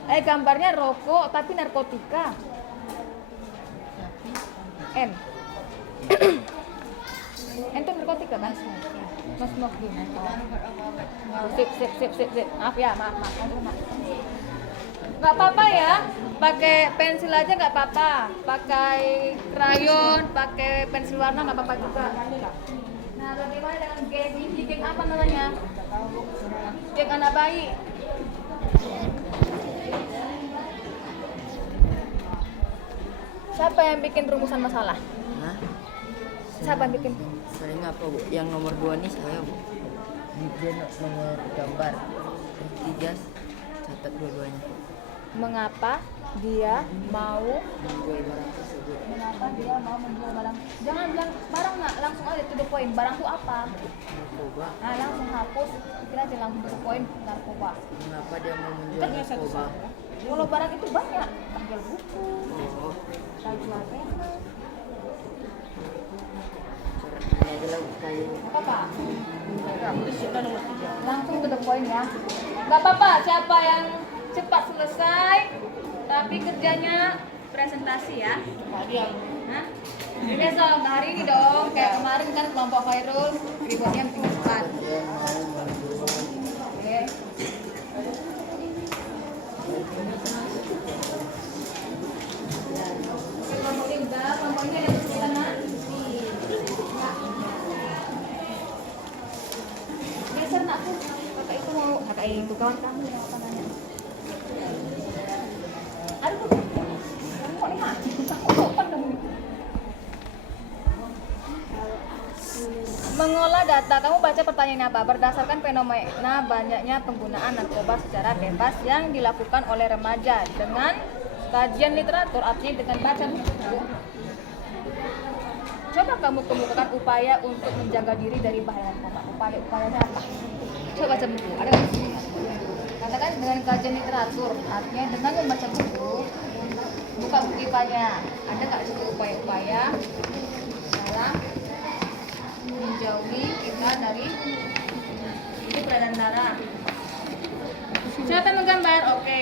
Gambarnya rokok tapi narkotika. N. N itu narkotika kan? No smoking. Sip. Maaf ya, maaf. Nggak apa-apa ya, pakai pensil aja nggak apa-apa, pakai krayon, pakai pensil warna nggak apa-apa juga. Nah, bagaimana dengan geng ini? Geng apa namanya? Geng anak bayi. Siapa yang bikin rumusan masalah? Hah? Siapa yang bikin? Sering apa bu? Yang nomor 2 nih saya bu. Dia nomor gambar. Tiga catat dua-duanya. Mengapa dia mau Menjual barang tersebut. menjual barang? Jangan bilang barang, nak, langsung aja to the point. Barang itu apa? Narkoba. Nah, langsung hapus, kira aja langsung to the point, narkoba. Mengapa dia mau menjual narkoba? Kalau barang itu banyak, tak jual buku, Oh, tak jual pena, ini adalah kayu. apa? Langsung to the point ya. Gak apa-apa, siapa yang cepat selesai, tapi kerjanya presentasi ya. Hah? Besok, nggak hari ini dong. Kayak kemarin kan kelompok Khairul, ributnya minggu depan. Oke. Kelompok ini udah, kelompok ini ada di sana. Geser nak aku. Kakak itu kawan kamu yang apa nanya? Aduh, kamu kok nih mati? Aku sopan kamu. Mengolah data, kamu baca pertanyaannya apa? Berdasarkan fenomena banyaknya penggunaan narkoba secara bebas yang dilakukan oleh remaja dengan kajian literatur, artinya dengan baca buku. Coba kamu kemukakan upaya untuk menjaga diri dari bahaya narkoba. Upaya-upayanya apa? Coba baca buku, ada nggak? Katakan dengan kajian literatur, artinya dengan membaca buku, buka buku IPA-nya. Ada nggak situ upaya-upaya dalam menjauhi kita dari itu peredaran darah? Silakan menggambar, oke.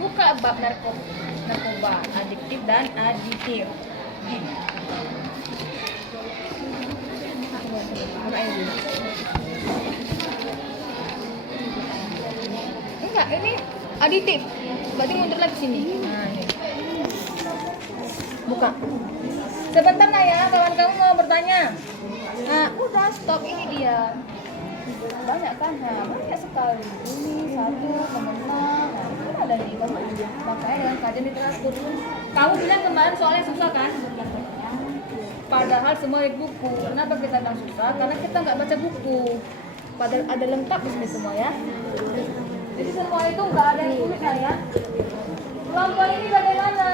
Buka bab narkoba, adiktif dan aditif. Enggak, ini aditif. Berarti mundur lagi sini. Nah, ini. Buka. Sebentar nah ya, kawan kamu mau bertanya. Nah, udah stop, ini dia. Banyak kan? Nah, banyak sekali. Ini satu, kemenang. Nah, itu ada nih kamu. Makanya dengan kajian literatur. Kamu bilang kemarin soalnya susah kan? Padahal semua di buku. Kenapa kita bilang susah? Karena kita nggak baca buku. Padahal ada lengkap di sini semua ya. Jadi semua itu nggak ada yang sulit lah ya. Kelompok ini bagaimana?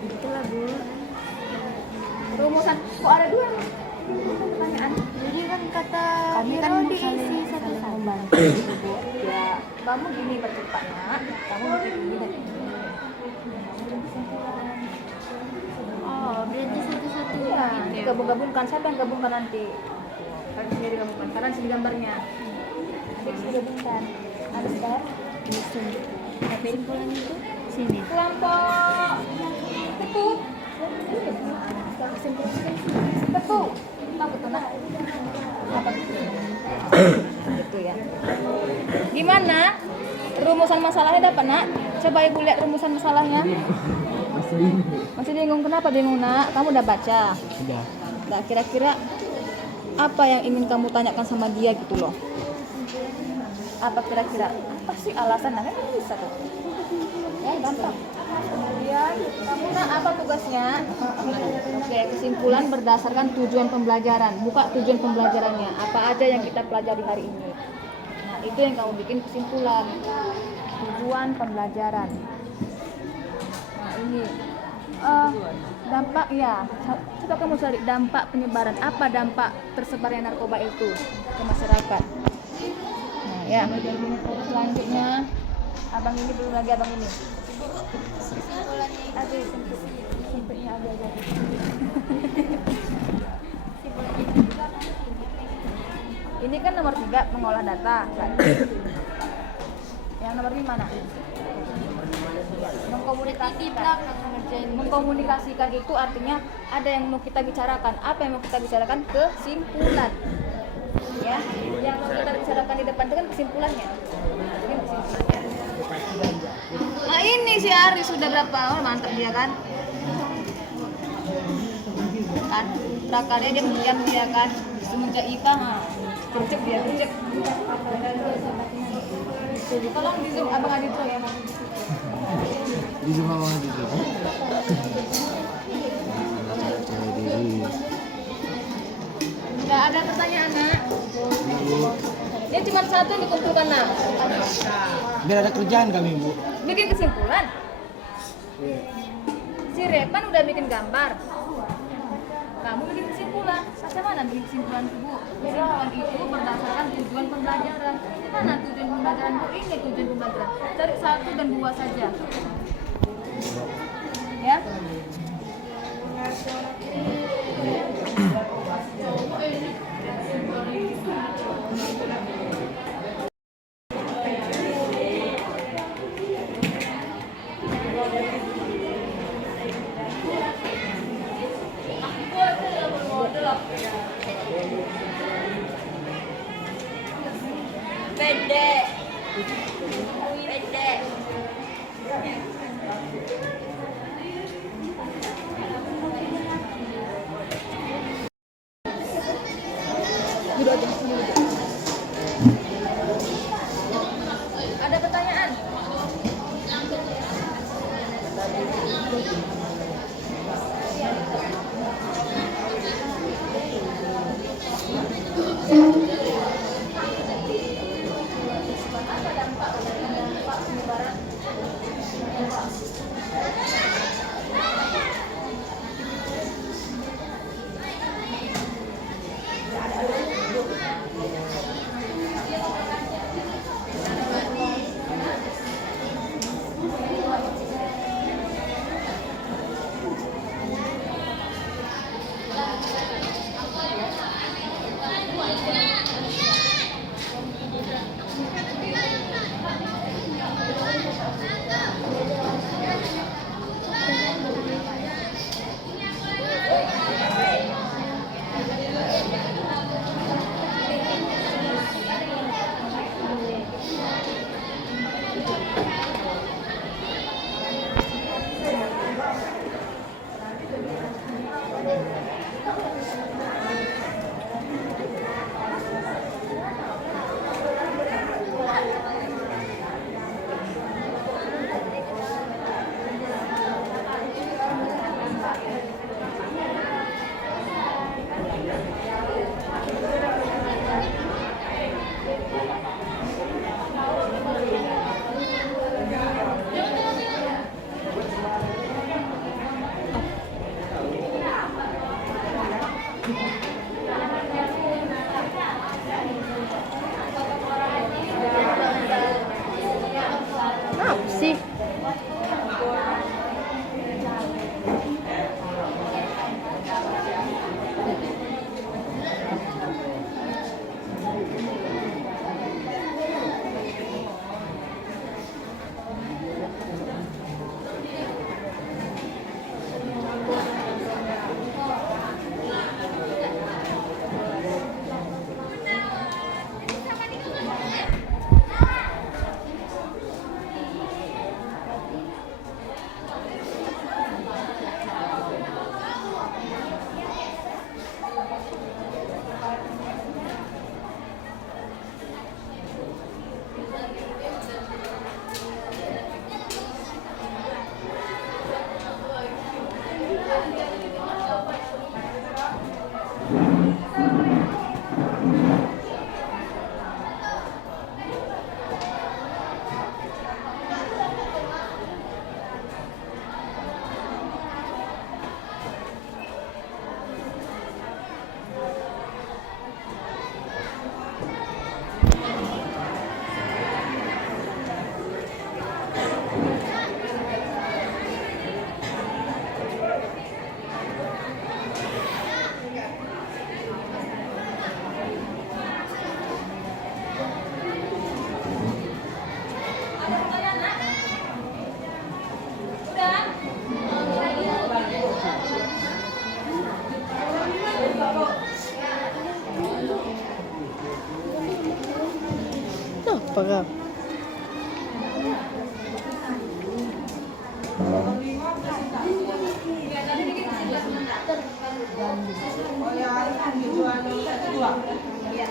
Itulah bu. Rumusan. Kok ada dua pertanyaan? Jadi kan kata Kami kan Hiro mau saling diisi satu-satu. membantu. Ya, kamu gini percepatnya. Kamu bikin ini dan ini. Oh, berarti satu-satu Iya, gitu ya? digabung-gabungkan. Siapa yang gabungkan nanti? Kalian sendiri gabungkan. Kalian sini gambarnya. Nanti bisa gabungkan. Ada sekarang? Bisa. Tapi kesimpulan itu sini. Kelompok ketuk. Ketuk. Apa ketuk nak? Apa itu ya? Gimana? Rumusan masalahnya dapat nak? Coba ibu lihat rumusan masalahnya. Masih bingung, kenapa bingung nak? Kamu udah baca? Sudah. Nah, kira-kira apa yang ingin kamu tanyakan sama dia gitu loh? Apa kira-kira? Apa sih alasan? Nah, kan bisa tuh. Ya, gampang. Kemudian, kamu nak apa tugasnya? Oke, kesimpulan berdasarkan tujuan pembelajaran. Buka tujuan pembelajarannya. Apa aja yang kita pelajari hari ini? Nah, itu yang kamu bikin kesimpulan. Tujuan pembelajaran. Nah, ini dampak ya. Coba kamu cari dampak penyebaran. Apa dampak tersebarnya narkoba itu ke masyarakat? Nah, ya. Selanjutnya, abang ini belum lagi abang ini. Aduh, sempitnya agak-agak. Ini kan nomor 3, mengolah data. kabarnya mana? Di belakang ngerjain. Mengkomunikasikan itu artinya ada yang mau kita bicarakan. Apa yang mau kita bicarakan? Kesimpulan. Ya, yang mau kita bicarakan di depan itu kan kesimpulannya. Ini kesimpulannya. Nah ini si Ari sudah berapa? Oh, mantap dia kan? Kan, prakarya dia diam dia kan. Semenjak IPA, gercep dia gercep. Tolong di zoom abang Adi tuh ya. Di Zoom abang Adi tuh. Nggak ada pertanyaan nak. Ini cuma satu yang dikumpulkan nak. Biar ada kerjaan kami Bu. Bikin kesimpulan. Si Repan udah bikin gambar. Kamu bikin kesimpulan. Bagaimana bikin kesimpulan Bu? Kesimpulan itu berdasarkan tujuan pembelajaran. Mana tujuan pembelajaran Bu? Ini tujuan pembelajaran. Cari 1 dan 2 saja. Ya. Pendek. Pendek. Ada pertanyaan? Apa dampak penyebaran? Apa sih? Ya, tadi dikit sebelah sebentar. Oh ya, ini jual dua. Iya.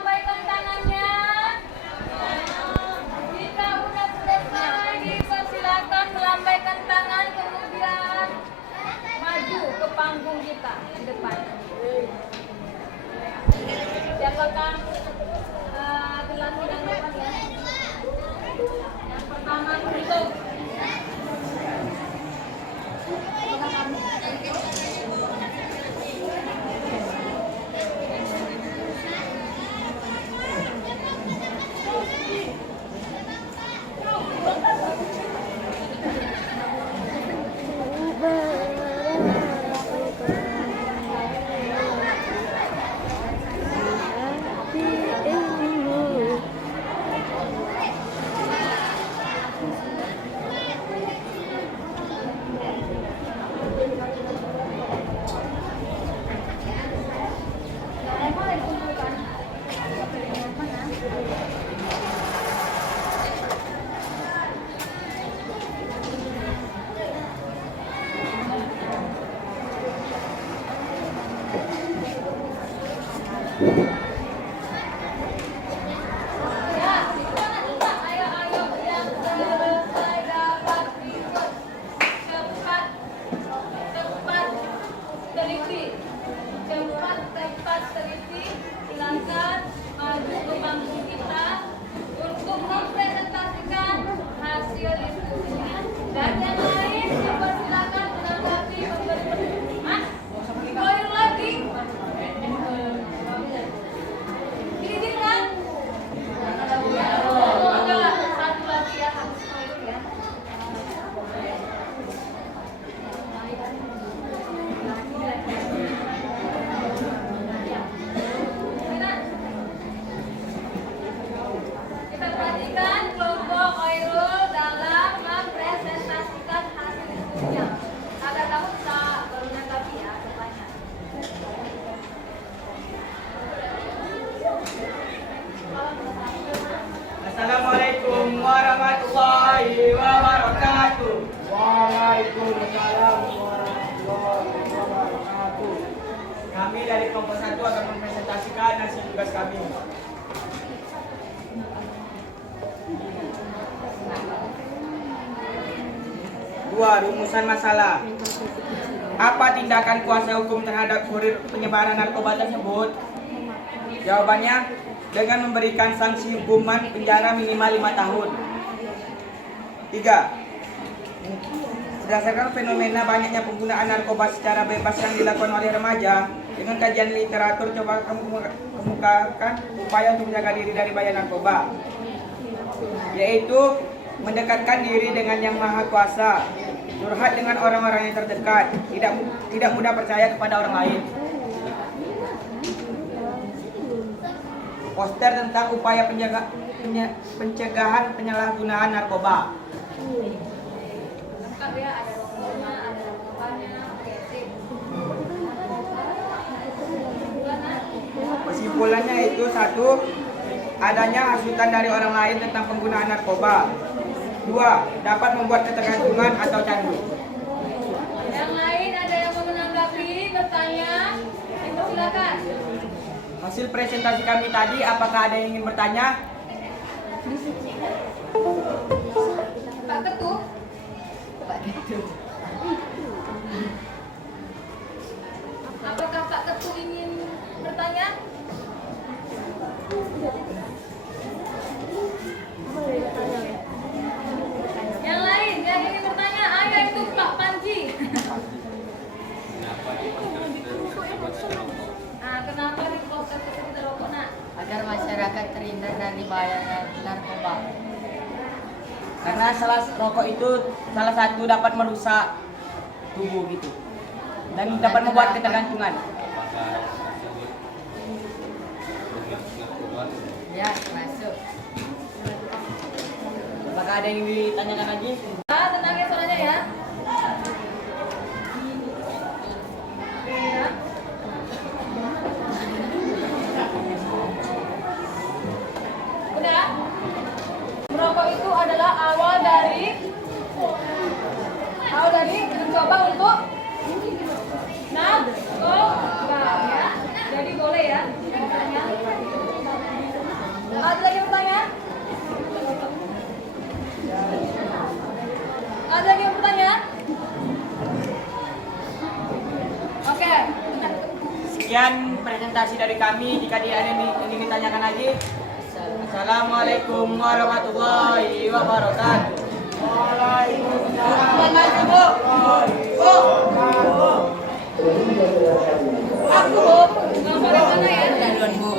Lambaikan tangannya. Jika sudah selesai, dipersilakan melambaikan tangan, kemudian maju ke panggung kita di depan. Siapakah gelas yang depan ya? Yang pertama untuk ya, cepat, ayo, yang selesai dapat ikut. Cepat, teliti. Cepat, teliti. Silakan maju ke panggung kita untuk mempresentasikan hasil diskusinya. Dan yang lain dipersilakan menanggapi memberi pendapat. Koir lagi. Ini kan? Enggak, satu lagi ya, harus koir ya. Kita perhatikan kelompok Oirul dalam mempresentasikan hasil diskusinya. Agar kamu bisa baru menanggapi ya, depannya. Assalamualaikum warahmatullahi wabarakatuh. Waalaikumsalam warahmatullahi wabarakatuh. Kami dari kelompok 1 akan mempresentasikan hasil tugas kami. Dua, rumusan masalah. Apa tindakan kuasa hukum terhadap kurir penyebaran narkoba tersebut? Jawabannya, dengan memberikan sanksi hukuman penjara minimal 5 tahun. 3. Berdasarkan fenomena banyaknya penggunaan narkoba secara bebas yang dilakukan oleh remaja, dengan kajian literatur coba kamu kemukakan upaya untuk menjaga diri dari bahaya narkoba, yaitu mendekatkan diri dengan Yang Maha Kuasa, curhat dengan orang-orang yang terdekat, tidak mudah percaya kepada orang lain. Poster tentang upaya pencegahan penyalahgunaan narkoba. Lengkap ya, ada logonya, ada narkobanya. Oke, sip. Kesimpulannya itu 1. Adanya hasutan dari orang lain tentang penggunaan narkoba. 2. Dapat membuat ketergantungan atau candu. Yang lain ada yang mau menanggapi, bertanya? Silakan. Hasil presentasi kami tadi, apakah ada yang ingin bertanya? Pak Ketua. Apakah Pak Ketua ingin bertanya? Yang lain yang ingin bertanya, ayo itu Pak Panji. Kenapa dimasukkan ke kelompok? dari bahaya narkoba? Karena rokok itu salah satu dapat merusak tubuh gitu. Dan dapat membuat ketergantungan. Apakah tersebut narkoba? Ya, masuk. Apakah ada yang ditanyakan lagi? Tenang ya suaranya ya. Ya. Udah. Merokok itu adalah awal dari mencoba untuk narkoba ya. Jadi boleh ya. Ada lagi pertanyaan? Ada lagi yang bertanya? Oke. Sekian presentasi dari kami. Jika ada yang ingin ditanyakan lagi, Assalamualaikum warahmatullahi wabarakatuh. Waalaikumsalam. Bu. Aku Bu, nggak boleh sana ya. Duluan Bu.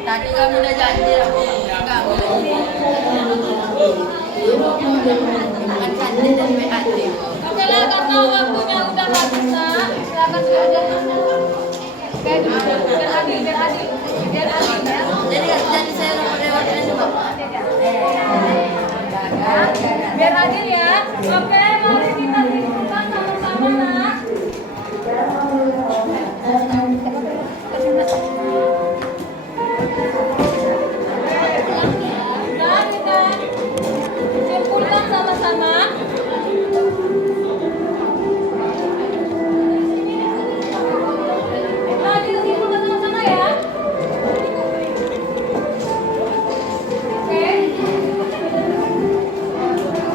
Tadi kamu udah janji aku enggak boleh. Kan cantik dan WAD. Oke lah, karena waktunya udah habis nak. Silakan saja. Oke, biar adil ya. Jadi saya lewatnya juga. Biar adil ya. Oke, mari kita simpulkan sama-sama nak. Dan kita simpulkan sama-sama. Nah, kita simpulkan sama-sama ya. Oke.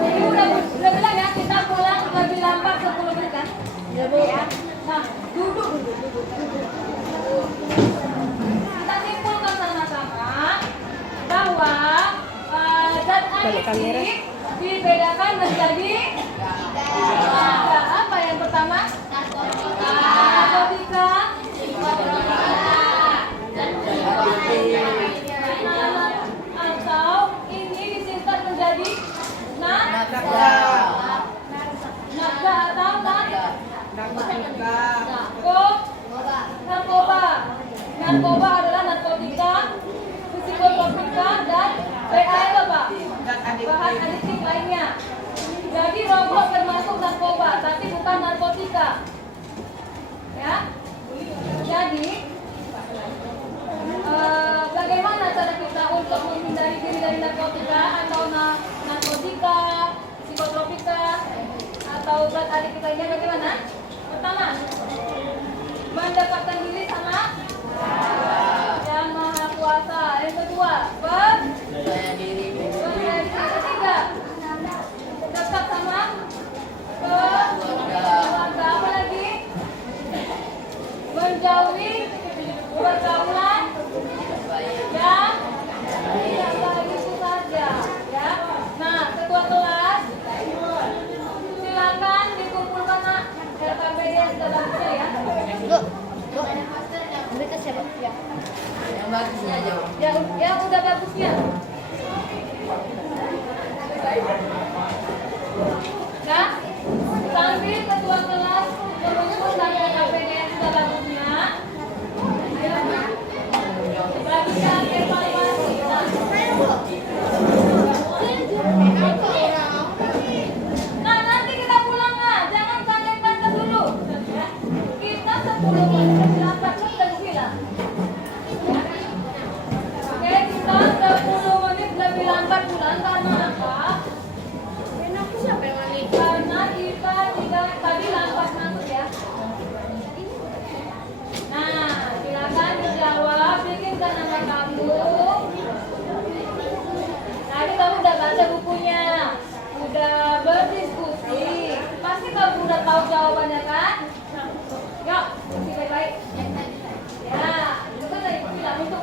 Ini udah bilang ya, kita pulang lebih lambat 10 menit kan? Ya Bu. Nah, duduk. Kita simpulkan sama-sama bahwa zat adiktif dibedakan menjadi tiga. Apa yang pertama? Narkotika. Atau ini disingkat menjadi nafsa atau narkoba. Narkoba adalah narkotika, psikotropika, dan BA itu Pak? Bahan adiktif lainnya. Jadi rokok termasuk narkoba, tapi bukan narkotika. Ya. Jadi bagaimana cara kita untuk menghindari diri dari narkotika atau narkotika, psikotropika, atau zat adiktif lainnya bagaimana? Pertama, mendekatkan diri sama Yang Maha Kuasa. Yang kedua, Percaya diri. ketiga, dekat sama keluarga. Apa lagi? Menjauhi pergaulan yang tidak baik, itu saja ya. Nah, ketua kelas silakan dikumpulkan nak RKPD yang sudah bagusnya ya. Mereka siapa? Ya. Yang bagusnya aja. Bu. Yang udah bagusnya. Nah, sambil ketua kelas menyebutkan RKPD yang sudah bagusnya. Bagikan evaluasi. Nah, nanti kita pulang lah. Jangan tanya-tanya dulu. Kita 10 menit lebih lambat sudah bilang. Oke, kita 10 menit lebih lambat pulang karena apa? Karena kita tidak tadi lambat masuk ya. Nah, silakan dijawab, bikinkan nama kamu. Tadi kamu udah baca bukunya, udah berdiskusi, pasti kamu udah tahu jawabannya kan? Yuk, diskusi baik-baik. Ya, itu kan dari bilang untuk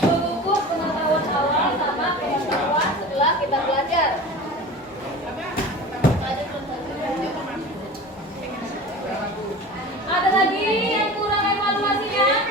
mengukur pengetahuan awal sama pengetahuan setelah kita belajar. Ada lagi yang kurang evaluasinya?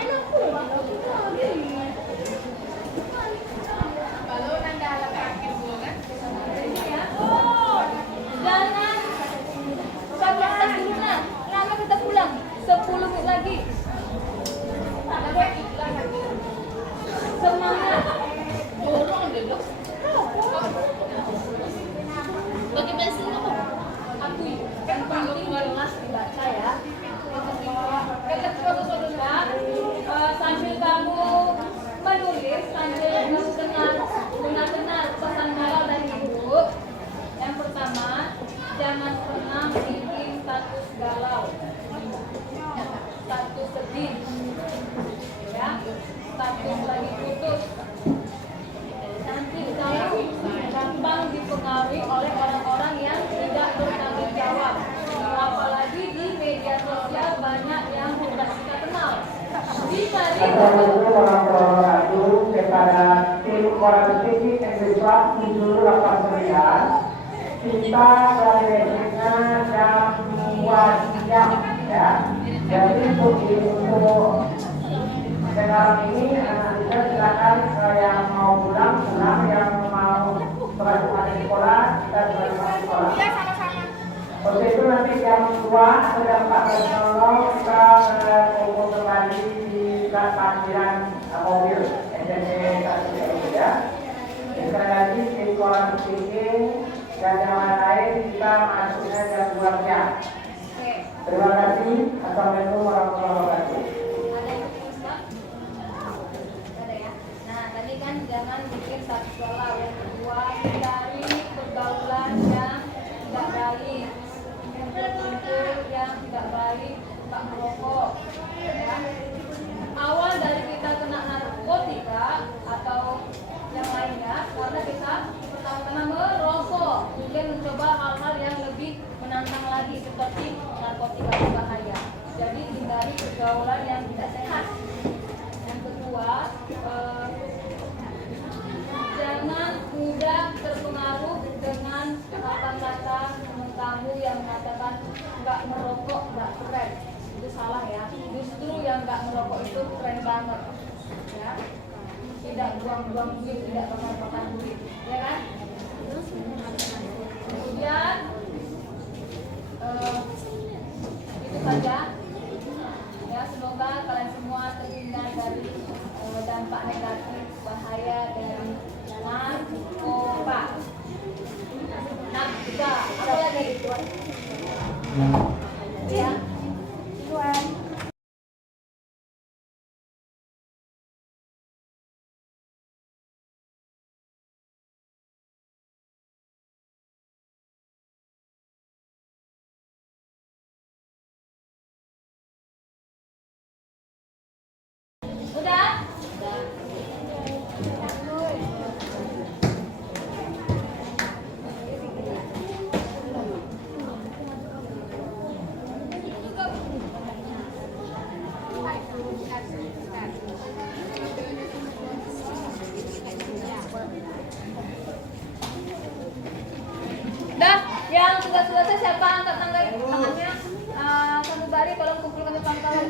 Assalamualaikum warahmatullahi wabarakatuh. Kepada tim Koran TV English Class 789, kita belajarnya jam 2 siang ya. Jadi untuk sekarang ini kita silakan yang mau pulang, yang mau berada di sekolah, kita berada di sekolah. Untuk itu nanti jam 2 atau jam 4.00 kita kumpul kembali di parkiran mobil SMP ya. Sekali lagi di Koran TV dan yang lain kita masuknya jam 2 siang. Terima kasih. Assalamualaikum warahmatullahi wabarakatuh. Ada yang Pak? Ada ya. Nah, tadi kan jangan bikin satu sekolah. Yang kedua, hindari pergaulan yang tidak baik, kumpul yang tidak baik, tak merokok. Ya. Awal dari kita kena narkotika atau yang lainnya, karena kita pertama-tama merokok, kemudian mencoba hal-hal yang lebih menantang lagi seperti narkotika berbahaya. Jadi hindari pergaulan yang tidak sehat. Yang kedua, jangan mudah terpengaruh dengan kata-kata teman kamu yang mengatakan nggak merokok nggak keren. Itu salah ya. Justru yang nggak merokok itu keren banget. Ya. Tidak buang-buang duit, tidak bakar-bakar duit, ya kan? Kemudian itu saja. Ya, semoga kalian semua terhindar dari dampak negatif bahaya dari narkoba. Nah, juga apa lagi? Ya. Udah? Dah, yang sudah selesai siapa angkat tangannya? Sanubari, tolong kumpulkan kawan-kawan.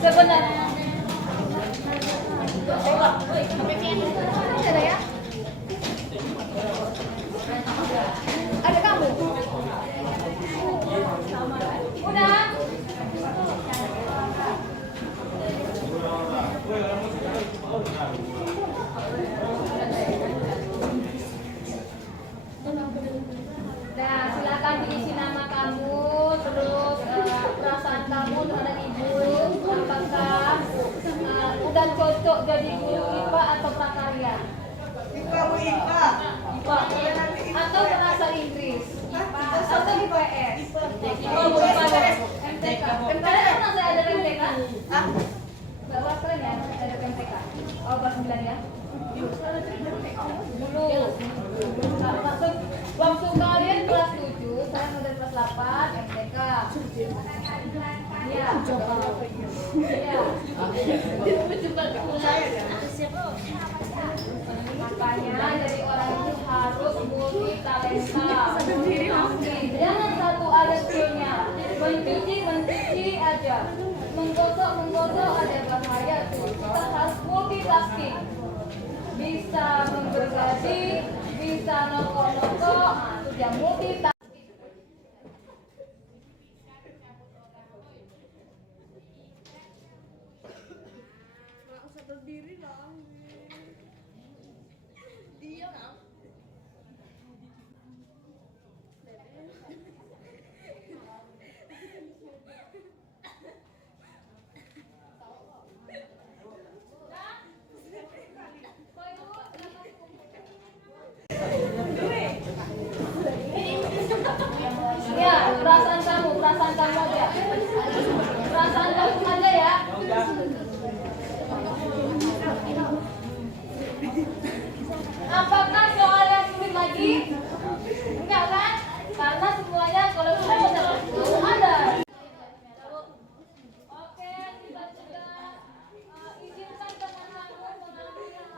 Sebenarnya ada ya? Ada kamu? Udah? Nah, silakan diisi nama kamu, terus perasaan kamu terhadap ibu, apakah udah cocok jadi guru IPA atau prakarya? Makanya jadi orang itu harus multi talenta. Jangan satu ada skillnya. Mencuci aja. Menggosok aja bahaya tuh. Kita harus multitasking. Bisa membergadi, bisa nongkrong-nongkrong, itu dia multitasking. Ya, perasaan kamu aja. Perasaan kamu aja ya. Apakah soal yang sulit lagi? Enggak kan? Karena semuanya kalau ada. Oke, kita sudah izinkan teman-teman mengambil yang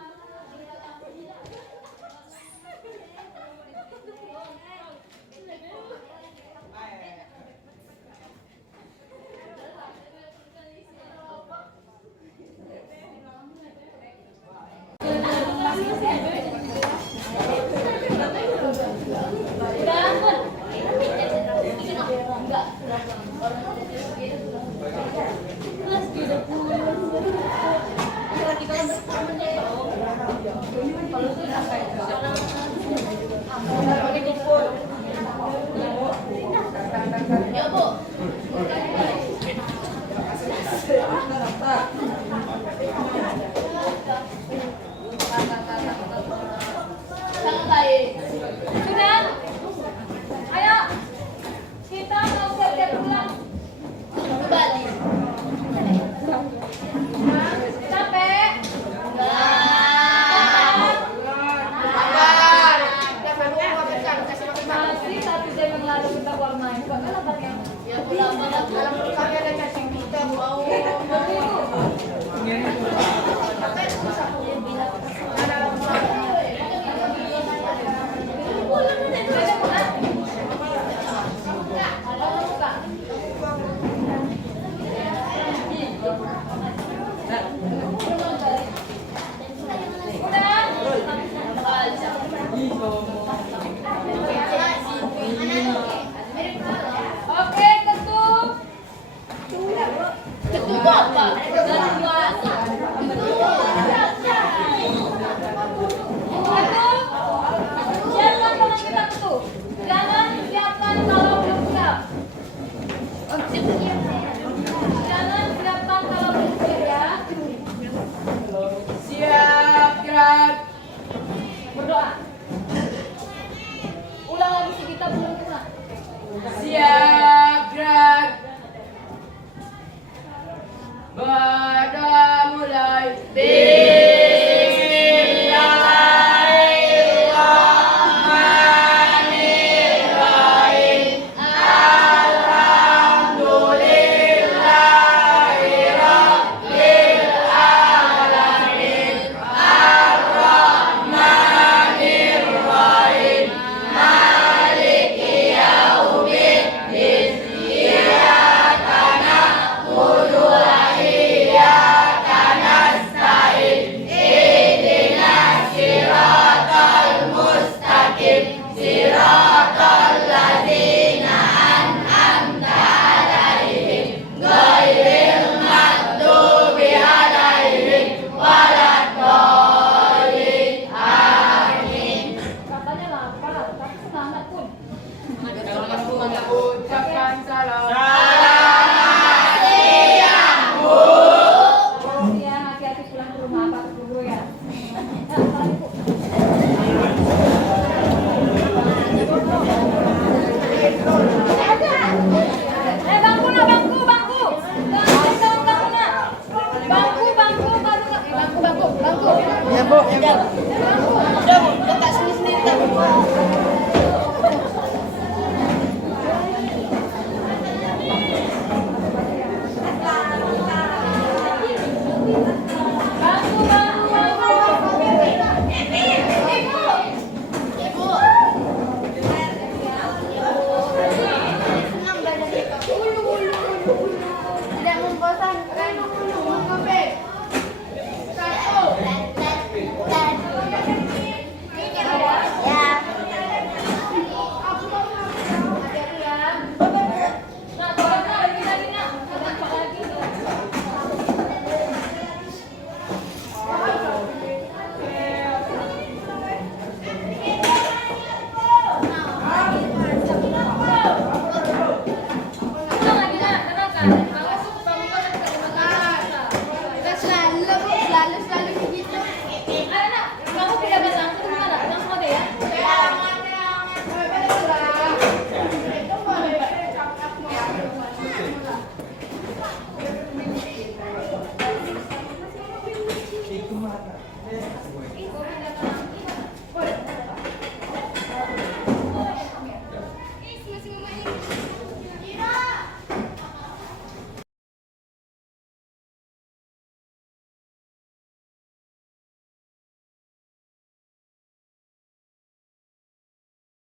sudah? Ayo, kita mau siap-siap pulang. Capek? Masih 1 jam yang lalu kita keluar main. Kok kalah pakai? Ya pulang malam kami ada casing kita mau. Oke, ketuk. Ketuk apa? Siapkan kalau kita ketuk. Jangan siapkan kalau belum siap. Jangan siapkan kalau belum siap ya. Siap, gerak. Berdoa. Ulang lagi si kita belum kena. Siap, gerak. Pada mulai. Bismillahirrahmanirrahim. Alhamdulillahirabbil alamin. Ar-Rahmanirrahim. Maliki yaumiddin. Iyyaka na'budu wa iyyaka nasta'in. Ihdinas siratal mustaqim. Siratal ladzina an'amta 'alaihim ghairil maghdubi 'alaihim waladdallin. Amin. Katanya lapar, tapi semangat pun. Ucapkan salam.